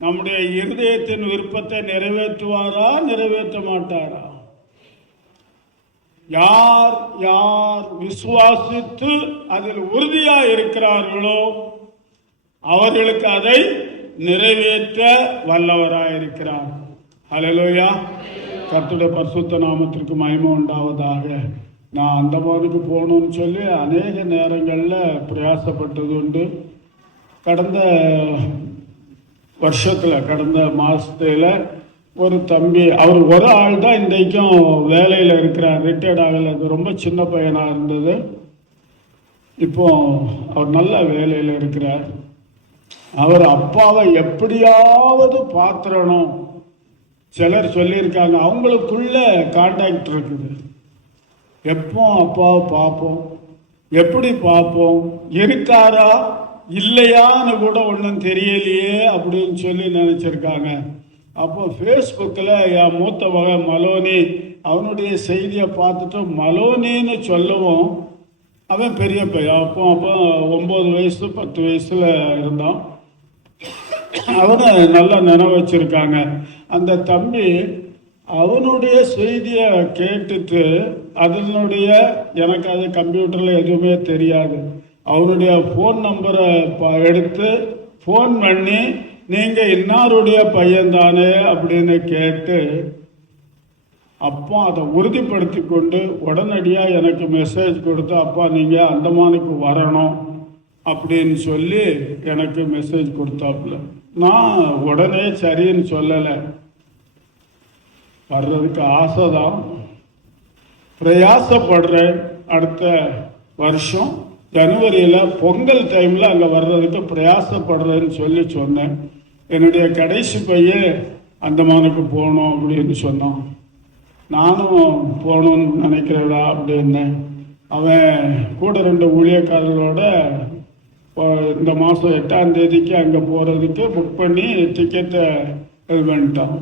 நம்முடைய இருதயத்தின் விருப்பத்தை நிறைவேற்றுவாரா, நிறைவேற்ற மாட்டாரா? யார் யார் விசுவாசித்து அதில் உறுதியாக இருக்கிறார்களோ அவர்களுக்கு அதை நிறைவேற்ற வல்லவராயிருக்கிறார். ஹல்லேலூயா. கர்த்தருடைய பரிசுத்த நாமத்திற்கு மகிமை உண்டாவதாக. நான் அந்தமானுக்கு போகணும்னு சொல்லி அநேக நேரங்களில் பிரயாசப்பட்டது உண்டு. கடந்த வருஷத்தில், கடந்த மாதத்தில் ஒரு தம்பி, அவர் ஒரு ஆள் தான் இன்றைக்கும் வேலையில் இருக்கிறார், ரிட்டையர்ட் ஆகலை. அது ரொம்ப சின்ன பையனாக இருந்தது. இப்போ அவர் நல்ல வேலையில் இருக்கிறார். அவர் அப்பாவை எப்படியாவது பார்த்துடணும். சிலர் சொல்லியிருக்காங்க, அவங்களுக்குள்ள கான்டாக்ட் இருக்குது. எப்போ அப்பாவை பார்ப்போம், எப்படி பார்ப்போம், இருக்காரா இல்லையான்னு கூட ஒன்றும் தெரியலையே அப்படின்னு சொல்லி நினச்சிருக்காங்க. அப்போ ஃபேஸ்புக்கில் என் மூத்த மகன் மலோனி அவனுடைய செய்தியை பார்த்துட்டு மலோனின்னு சொல்லவும், அவன் பெரிய பையன், அப்போ 9 வயசு 10 வயசில் இருந்தான். அவனை நல்லா நினைவு வச்சிருக்காங்க. அந்த தம்பி அவனுடைய செய்தியை கேட்டுட்டு அதனுடைய, எனக்கு அது கம்ப்யூட்டரில் எதுவுமே தெரியாது, அவனுடைய ஃபோன் நம்பரை எடுத்து ஃபோன் பண்ணி, நீங்கள் இன்னாருடைய பையன்தானே அப்படின்னு கேட்டு, அப்பா அதை உறுதிப்படுத்தி கொண்டு உடனடியாக எனக்கு மெசேஜ் கொடுத்து, அப்பா நீங்கள் அந்தமானுக்கு வரணும் அப்படின்னு சொல்லி எனக்கு மெசேஜ் கொடுத்தாப்புல. நான் உடனே சரின்னு சொல்லலை. வர்றதுக்கு ஆசை தான், பிரயாசப்படுறேன். அடுத்த வருஷம் ஜனவரியில் பொங்கல் டைமில் அங்கே வர்றதுக்கு பிரயாசப்படுறேன்னு சொல்லி சொன்னேன். என்னுடைய கடைசி பையன் அந்தமானுக்கு போகணும் அப்படின்னு சொன்னான். நானும் போகணுன்னு நினைக்கிறடா அப்படின்னேன். அவன் கூட 2 ஊழியக்காரர்களோட இந்த மாதம் 8ஆம் தேதிக்கு அங்கே போகிறதுக்கு புக் பண்ணி டிக்கெட்டை இது பண்ணிட்டான்.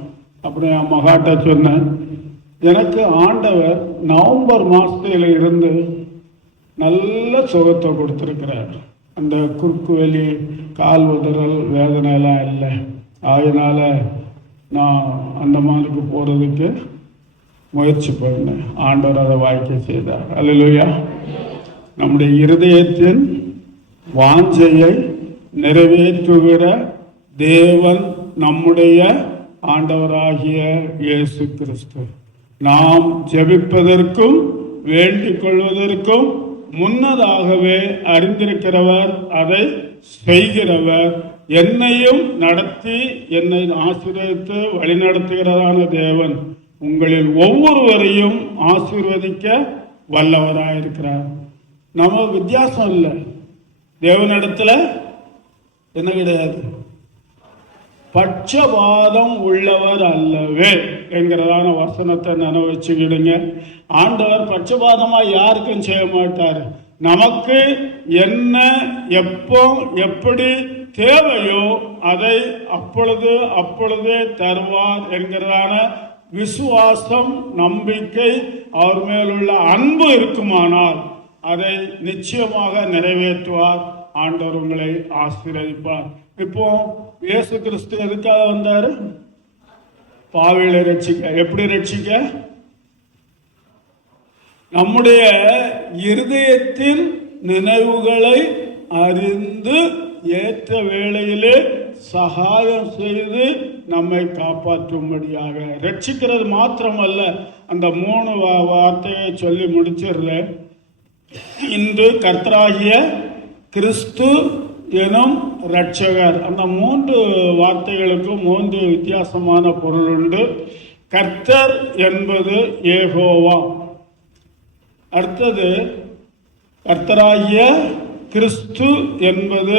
அப்புறம் என் மகாட்ட சொன்னேன், எனக்கு ஆண்டவர் நவம்பர் மாதத்தில் இருந்து நல்ல சுகத்தை கொடுத்துருக்கிறார். அந்த குறுக்கு வலி, கால் உதறல், வேதனைலாம் இல்லை. அதனால் நான் அந்தமானுக்கு போகிறதுக்கு முயற்சி பண்ணேன். ஆண்டவர் அதை வாய்க்க செய்தார். அல்லேலூயா. நம்முடைய இருதயத்தின் வாஞ்சையை நிறைவேற்றுகிற தேவன் நம்முடைய ஆண்டவராகிய இயேசு கிறிஸ்து. நாம் ஜெபிப்பதற்கும் வேண்டிக் கொள்வதற்கும் முன்னதாகவே அறிந்திருக்கிறவர், அதை செய்கிறவர், என்னையும் நடத்தி என்னை ஆசீர்வதித்து வழிநடத்துகிறதான தேவன் உங்களில் ஒவ்வொருவரையும் ஆசீர்வதிக்க வல்லவராயிருக்கிறார். நம்ம வித்தியாசம் இல்லை. தேவனிடத்துல என்ன கிடையாது, பட்சபாதம் உள்ளவர் அல்லவே என்கிறதான வசனத்தை நினைவு வச்சுக்கிடுங்க. ஆண்டவர் பட்சபாதமா யாருக்கும் செய்ய மாட்டார். நமக்கு என்ன எப்போ எப்படி தேவையோ அதை அப்பொழுதே தருவார் என்கிறதான விசுவாசம், நம்பிக்கை, அவர் மேலுள்ள அன்பு இருக்குமானால் அதை நிச்சயமாக நிறைவேற்றுவார். ஆண்டவர் உங்களை ஆசீர்வதிப்பார். இப்போ இயேசு கிறிஸ்து எதுக்காக வந்தாரு? பாவிகளை ரட்சிக்க. எப்படி ரட்சிக்க? நம்முடைய இருதயத்தின் நினைவுகளை அறிந்து ஏற்ற வேளையிலே சகாயம் செய்து நம்மை காப்பாற்றும்படியாக. ரட்சிக்கிறது மாத்திரமல்ல, அந்த 3 வார்த்தையை சொல்லி முடிச்சிடுறேன். இன்று கர்த்தராகிய கிறிஸ்து எனும் இரட்சகர். அந்த 3 வார்த்தைகளுக்கும் 3 வித்தியாசமான பொருள் உண்டு. கர்த்தர் என்பது யெகோவா. அடுத்தது கர்த்தராகிய கிறிஸ்து என்பது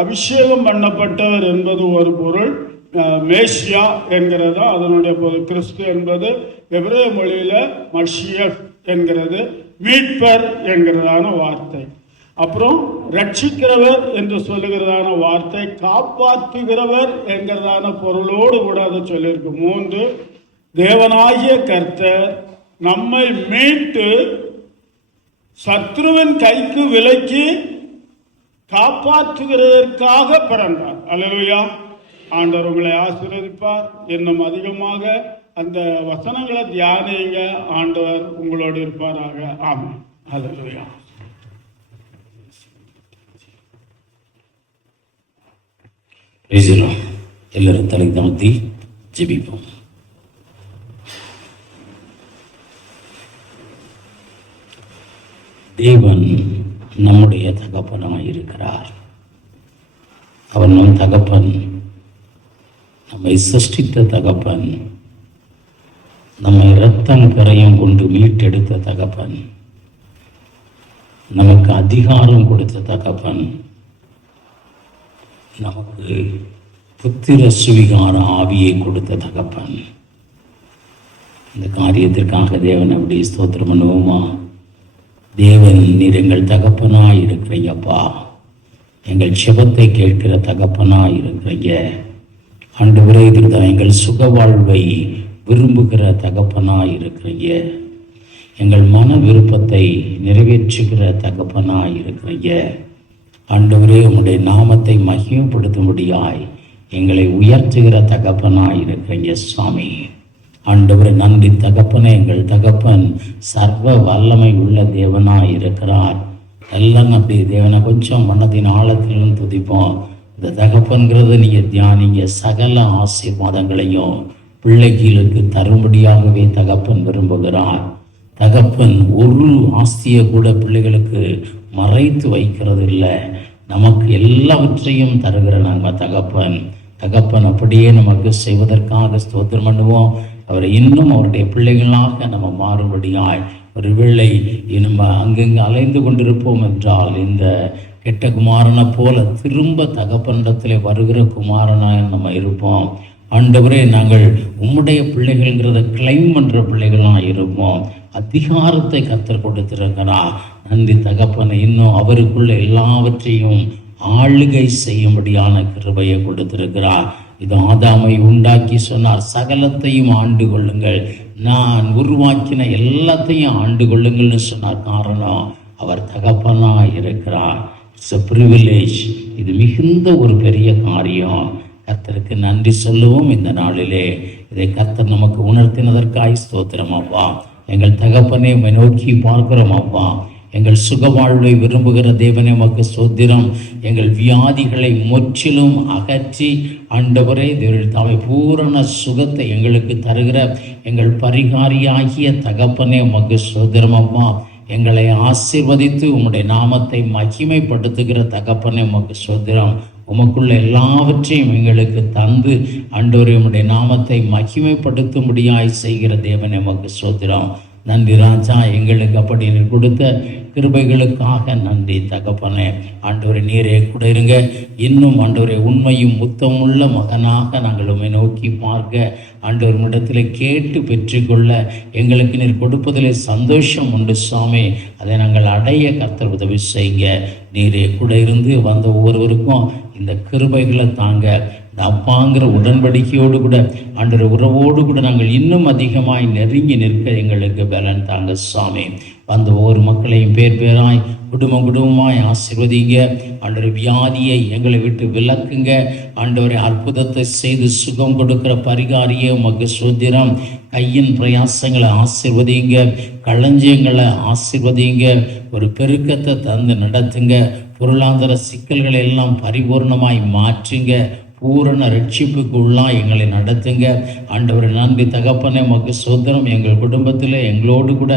அபிஷேகம் பண்ணப்பட்டவர் என்பது ஒரு பொருள். மேசியா என்கிறது அதனுடைய பொருள். கிறிஸ்து என்பது எபிரேய மொழியில மஷியக் என்கிறது, மீட்பர் என்கிறதான வார்த்தை. அப்புறம் ரட்சிக்கிறவர் என்று சொல்லுகிறதான வார்த்தை காப்பாற்றுகிறவர் என்கிறதான பொருளோடு கூட அதை சொல்லியிருக்கு. 3 தேவனாகிய கர்த்தர் நம்மை மீட்டு சத்ருவின் கைக்கு விலக்கி காப்பாற்றுகிறதற்காக பிறந்தார். அல்லேலூயா. ஆண்டவர் உங்களை ஆசீர்வதிப்பார். இன்னும் அதிகமாக அந்த வசனங்களை தியானிங்க. ஆண்டவர் உங்களோடு இருப்பாராக. ஆமென். அல்லேலூயா. எல்லாரும் தலை தாழ்த்தி ஜெபிப்போம். தேவன் நம்முடைய தகப்பனாய் இருக்கிறார். அவன் நம் தகப்பன், நம்மை சிருஷ்டித்த தகப்பன், நம்மை இரத்தம் கரையும் கொண்டு மீட்டெடுத்த தகப்பன், நமக்கு அதிகாரம் கொடுத்த தகப்பன், நமக்கு புத்திர சுவிகார ஆவியை கொடுத்த தகப்பன். இந்த காரியத்திற்காக தேவன் அப்படி ஸ்தோத்திரம் பண்ணுவோமா? தேவன், நீர் எங்கள் தகப்பனாய் இருக்கிறீங்கப்பா. எங்கள் செபத்தை கேட்கிற தகப்பனாய் இருக்கிறீங்க. ஆண்டவரே, இதுதான் எங்கள் சுக வாழ்வை விரும்புகிற தகப்பனாய் இருக்கிறீங்க. எங்கள் மன விருப்பத்தை நிறைவேற்றுகிற தகப்பனாய் இருக்கிறீங்க. ஆண்டவரே, உம்முடைய நாமத்தை மகிமைப்படுத்தும்படியாய் எங்களை உயர்த்துகிற தகப்பனாய் இருக்கிறீங்க சுவாமி. ஆண்டவரே, நன்றி தகப்பனே. எங்கள் தகப்பன் சர்வ வல்லமை உள்ள தேவனாய் இருக்கிறார். எல்லாம் அப்படி தேவனை கொஞ்சம் மனதின் ஆழத்திலும் துதிப்போம். இந்த தகப்பன்கிறது நீங்கள் தியானிங்க. சகல ஆசீர்வாதங்களையும் பிள்ளைகளுக்கு தரும்படியாகவே தகப்பன் விரும்புகிறார். தகப்பன் ஒரு ஆஸ்தியை கூட பிள்ளைகளுக்கு மறைத்து வைக்கிறது இல்லை. நமக்கு எல்லாவற்றையும் தருகிற நம்ம தகப்பன். அப்படியே நமக்கு செய்வதற்காக ஸ்தோத்திரம் பண்ணுவோம். அவரை இன்னும் அவருடைய பிள்ளைகளாக நம்ம மாறுபடியாய் ஒருவேளை நம்ம அங்கங்கே அலைந்து கொண்டிருப்போம் என்றால், இந்த கெட்ட குமாரனை போல திரும்ப தகப்பனிடத்திலே வருகிற குமாரனாய் நம்ம இருப்போம். ஆண்டவரே, நாங்கள் உம்முடைய பிள்ளைகள்ங்கிறத கிளைம் பண்ணுற பிள்ளைகளாக இருப்போம். அதிகாரத்தை கர்த்தர் கொடுத்திருக்கிறார். நன்றி தகப்பனை. இன்னும் அவருக்குள்ள எல்லாவற்றையும் ஆளுகை செய்யும்படியான கிருபையை கொடுத்திருக்கிறார். இது ஆதாமை உண்டாக்கி சொன்னார், சகலத்தையும் ஆண்டு கொள்ளுங்கள், நான் உருவாக்கின எல்லாத்தையும் ஆண்டு கொள்ளுங்கள்னு சொன்னார். காரணம், அவர் தகப்பனாக இருக்கிறார். It's a privilege. இது மிகுந்த ஒரு பெரிய காரியம். கர்த்தருக்கு நன்றி சொல்லுவோம். இந்த நாளிலே இதை கர்த்தர் நமக்கு உணர்த்தினதற்காய் ஸ்தோத்திரம் அப்பா. எங்கள் தகப்பனை நோக்கி பார்க்கிறோம் அப்பா. எங்கள் சுக வாழ்வை விரும்புகிற தேவனே உமக்கு ஸ்தோத்திரம். எங்கள் வியாதிகளை முற்றிலும் அகற்றி ஆண்டவரே தாவை பூரண சுகத்தை எங்களுக்கு தருகிற எங்கள் பரிகாரியாகிய தகப்பனே உமக்கு ஸ்தோத்திரம் அப்பா. எங்களை ஆசீர்வதித்து உம்முடைய நாமத்தை மகிமைப்படுத்துகிற தகப்பனே உமக்கு ஸ்தோத்திரம். உமக்குள்ள எல்லாவற்றையும் எங்களுக்கு தந்து ஆண்டவரே உம்முடைய நாமத்தை மகிமைப்படுத்தும்படியாய் செய்கிற தேவனே உமக்கு ஸ்தோத்திரம். நன்றி ராஜா. எங்களுக்கு அப்படி கொடுத்த கிருபைகளுக்காக நன்றி தகப்பனே. ஆண்டவரே நீரே கூட இருங்க. இன்னும் ஆண்டவரே உண்மையும் முத்தமுள்ள மகனாக நாங்கள் உம்மை நோக்கி பார்க்க ஆண்டவர் இடத்தில் கேட்டு பெற்றுக்கொள்ள எங்களுக்கு நீர் கொடுப்பதிலே சந்தோஷம் உண்டு சுவாமி. அதை நாங்கள் அடைய கர்த்தர் உதவி செய்யுங்க. நீரே கூட இருந்து வந்த ஒவ்வொருவருக்கும் இந்த கிருபைகளை தாங்க. இந்த அப்பாங்கிற உடன்படிக்கையோடு கூட ஆண்டவர் உறவோடு கூட நாங்கள் இன்னும் அதிகமாய் நெருங்கி நிற்க எங்களுக்கு பலன் தாங்க சுவாமி. வந்த ஒவ்வொரு மக்களையும் பேர் பேராய் குடும்பமாய் ஆசீர்வதிங்க. ஆண்டவர் வியாதியை எங்களை விட்டு விலக்குங்க. ஆண்டவரை அற்புதத்தை செய்து சுகம் கொடுக்கிற பரிகாரியை உமக்கு ஸ்தோத்திரம். கையின் பிரயாசங்களை ஆசீர்வதிங்க. களஞ்சியங்களை ஆசீர்வதிங்க. ஒரு பெருக்கத்தை தந்து நடத்துங்க. பொருளாதார சிக்கல்களை எல்லாம் பரிபூர்ணமாய் மாற்றுங்க. பூரண ரட்சிப்புக்கு உள்ளா எங்களை நடத்துங்க. ஆண்டவர் நன்றி தகப்பனே உமக்கு ஸ்தோத்திரம். எங்கள் குடும்பத்தில் எங்களோடு கூட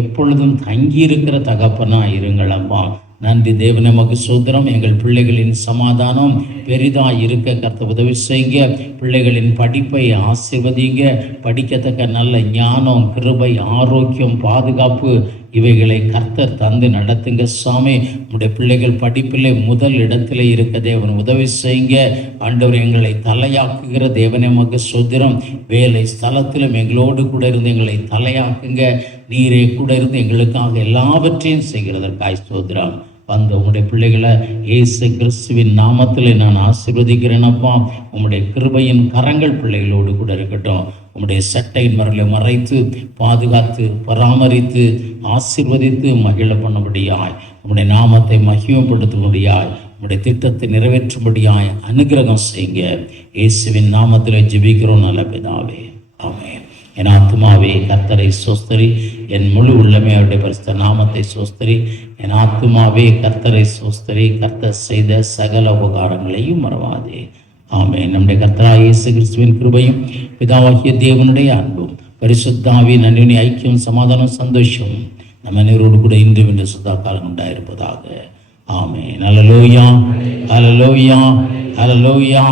எப்பொழுதும் தங்கியிருக்கிற தகப்பனா இருங்கள் அம்மா. நன்றி தேவனே உமக்கு ஸ்தோத்திரம். எங்கள் பிள்ளைகளின் சமாதானம் பெரிதாக இருக்க கர்த்தர் உதவி செய்யுங்க. பிள்ளைகளின் படிப்பை ஆசீர்வதிங்க. படிக்கத்தக்க நல்ல ஞானம், கிருபை, ஆரோக்கியம், பாதுகாப்பு இவைகளை கர்த்தர் தந்து நடத்துங்க சுவாமி. உடைய பிள்ளைகள் படிப்பிலே முதல் இடத்திலே இருக்க தேவன் உதவி செய்யுங்க. ஆண்டவர் எங்களை தலையாக்குகிற தேவனே உமக்கு ஸ்தோத்திரம். வேலை ஸ்தலத்திலும் எங்களோடு கூட இருந்து எங்களை தலையாக்குங்க. நீரே கூட இருந்து எங்களுக்காக எல்லாவற்றையும் செய்கிறதற்காய் ஸ்தோத்திரம். வந்த உங்களுடைய பிள்ளைகளை இயேசு கிறிஸ்துவின் நாமத்தில் நான் ஆசீர்வதிக்கிறேனப்பா. உம்முடைய கிருபையின் கரங்கள் பிள்ளைகளோடு கூட இருக்கட்டும். உம்முடைய சட்டையின் மரலை மறைத்து பாதுகாத்து பராமரித்து ஆசீர்வதித்து மகிழ பண்ணும்படியாய், உம்முடைய நாமத்தை மகிமைப்படுத்தும்படியாய், உம்முடைய திட்டத்தை நிறைவேற்றும்படியாய் அனுகிரகம் செய்யுங்க. இயேசுவின் நாமத்தில் ஜெபிக்கிறோம் நல்ல பிதாவே, ஆமென். என் ஆத்துமாவே கர்த்தரை சோஸ்தரி, என் முழு உள்ளமே அவருடைய பரிசுத்த நாமத்தை சோஸ்தரி. என் ஆத்துமாவே கர்த்தரை சோஸ்தரி, கர்த்தர் செய்த சகல உபகாரங்களையும் மறவாதே. ஆமென். நம்முடைய கர்த்தராகிய இயேசு கிறிஸ்துவின் கிருபையும் பிதாவாகிய தேவனுடைய அன்பும் பரிசுத்த ஆவியின் அன்யோன்ய ஐக்கியம், சமாதானம், சந்தோஷம் நம்ம அனைவரோடு கூட இன்றும் இன்று சதா காலம் உண்டாயிருப்பதாக. ஆமென். ஹல்லேலூயா, ஹல்லேலூயா, ஹல்லேலூயா.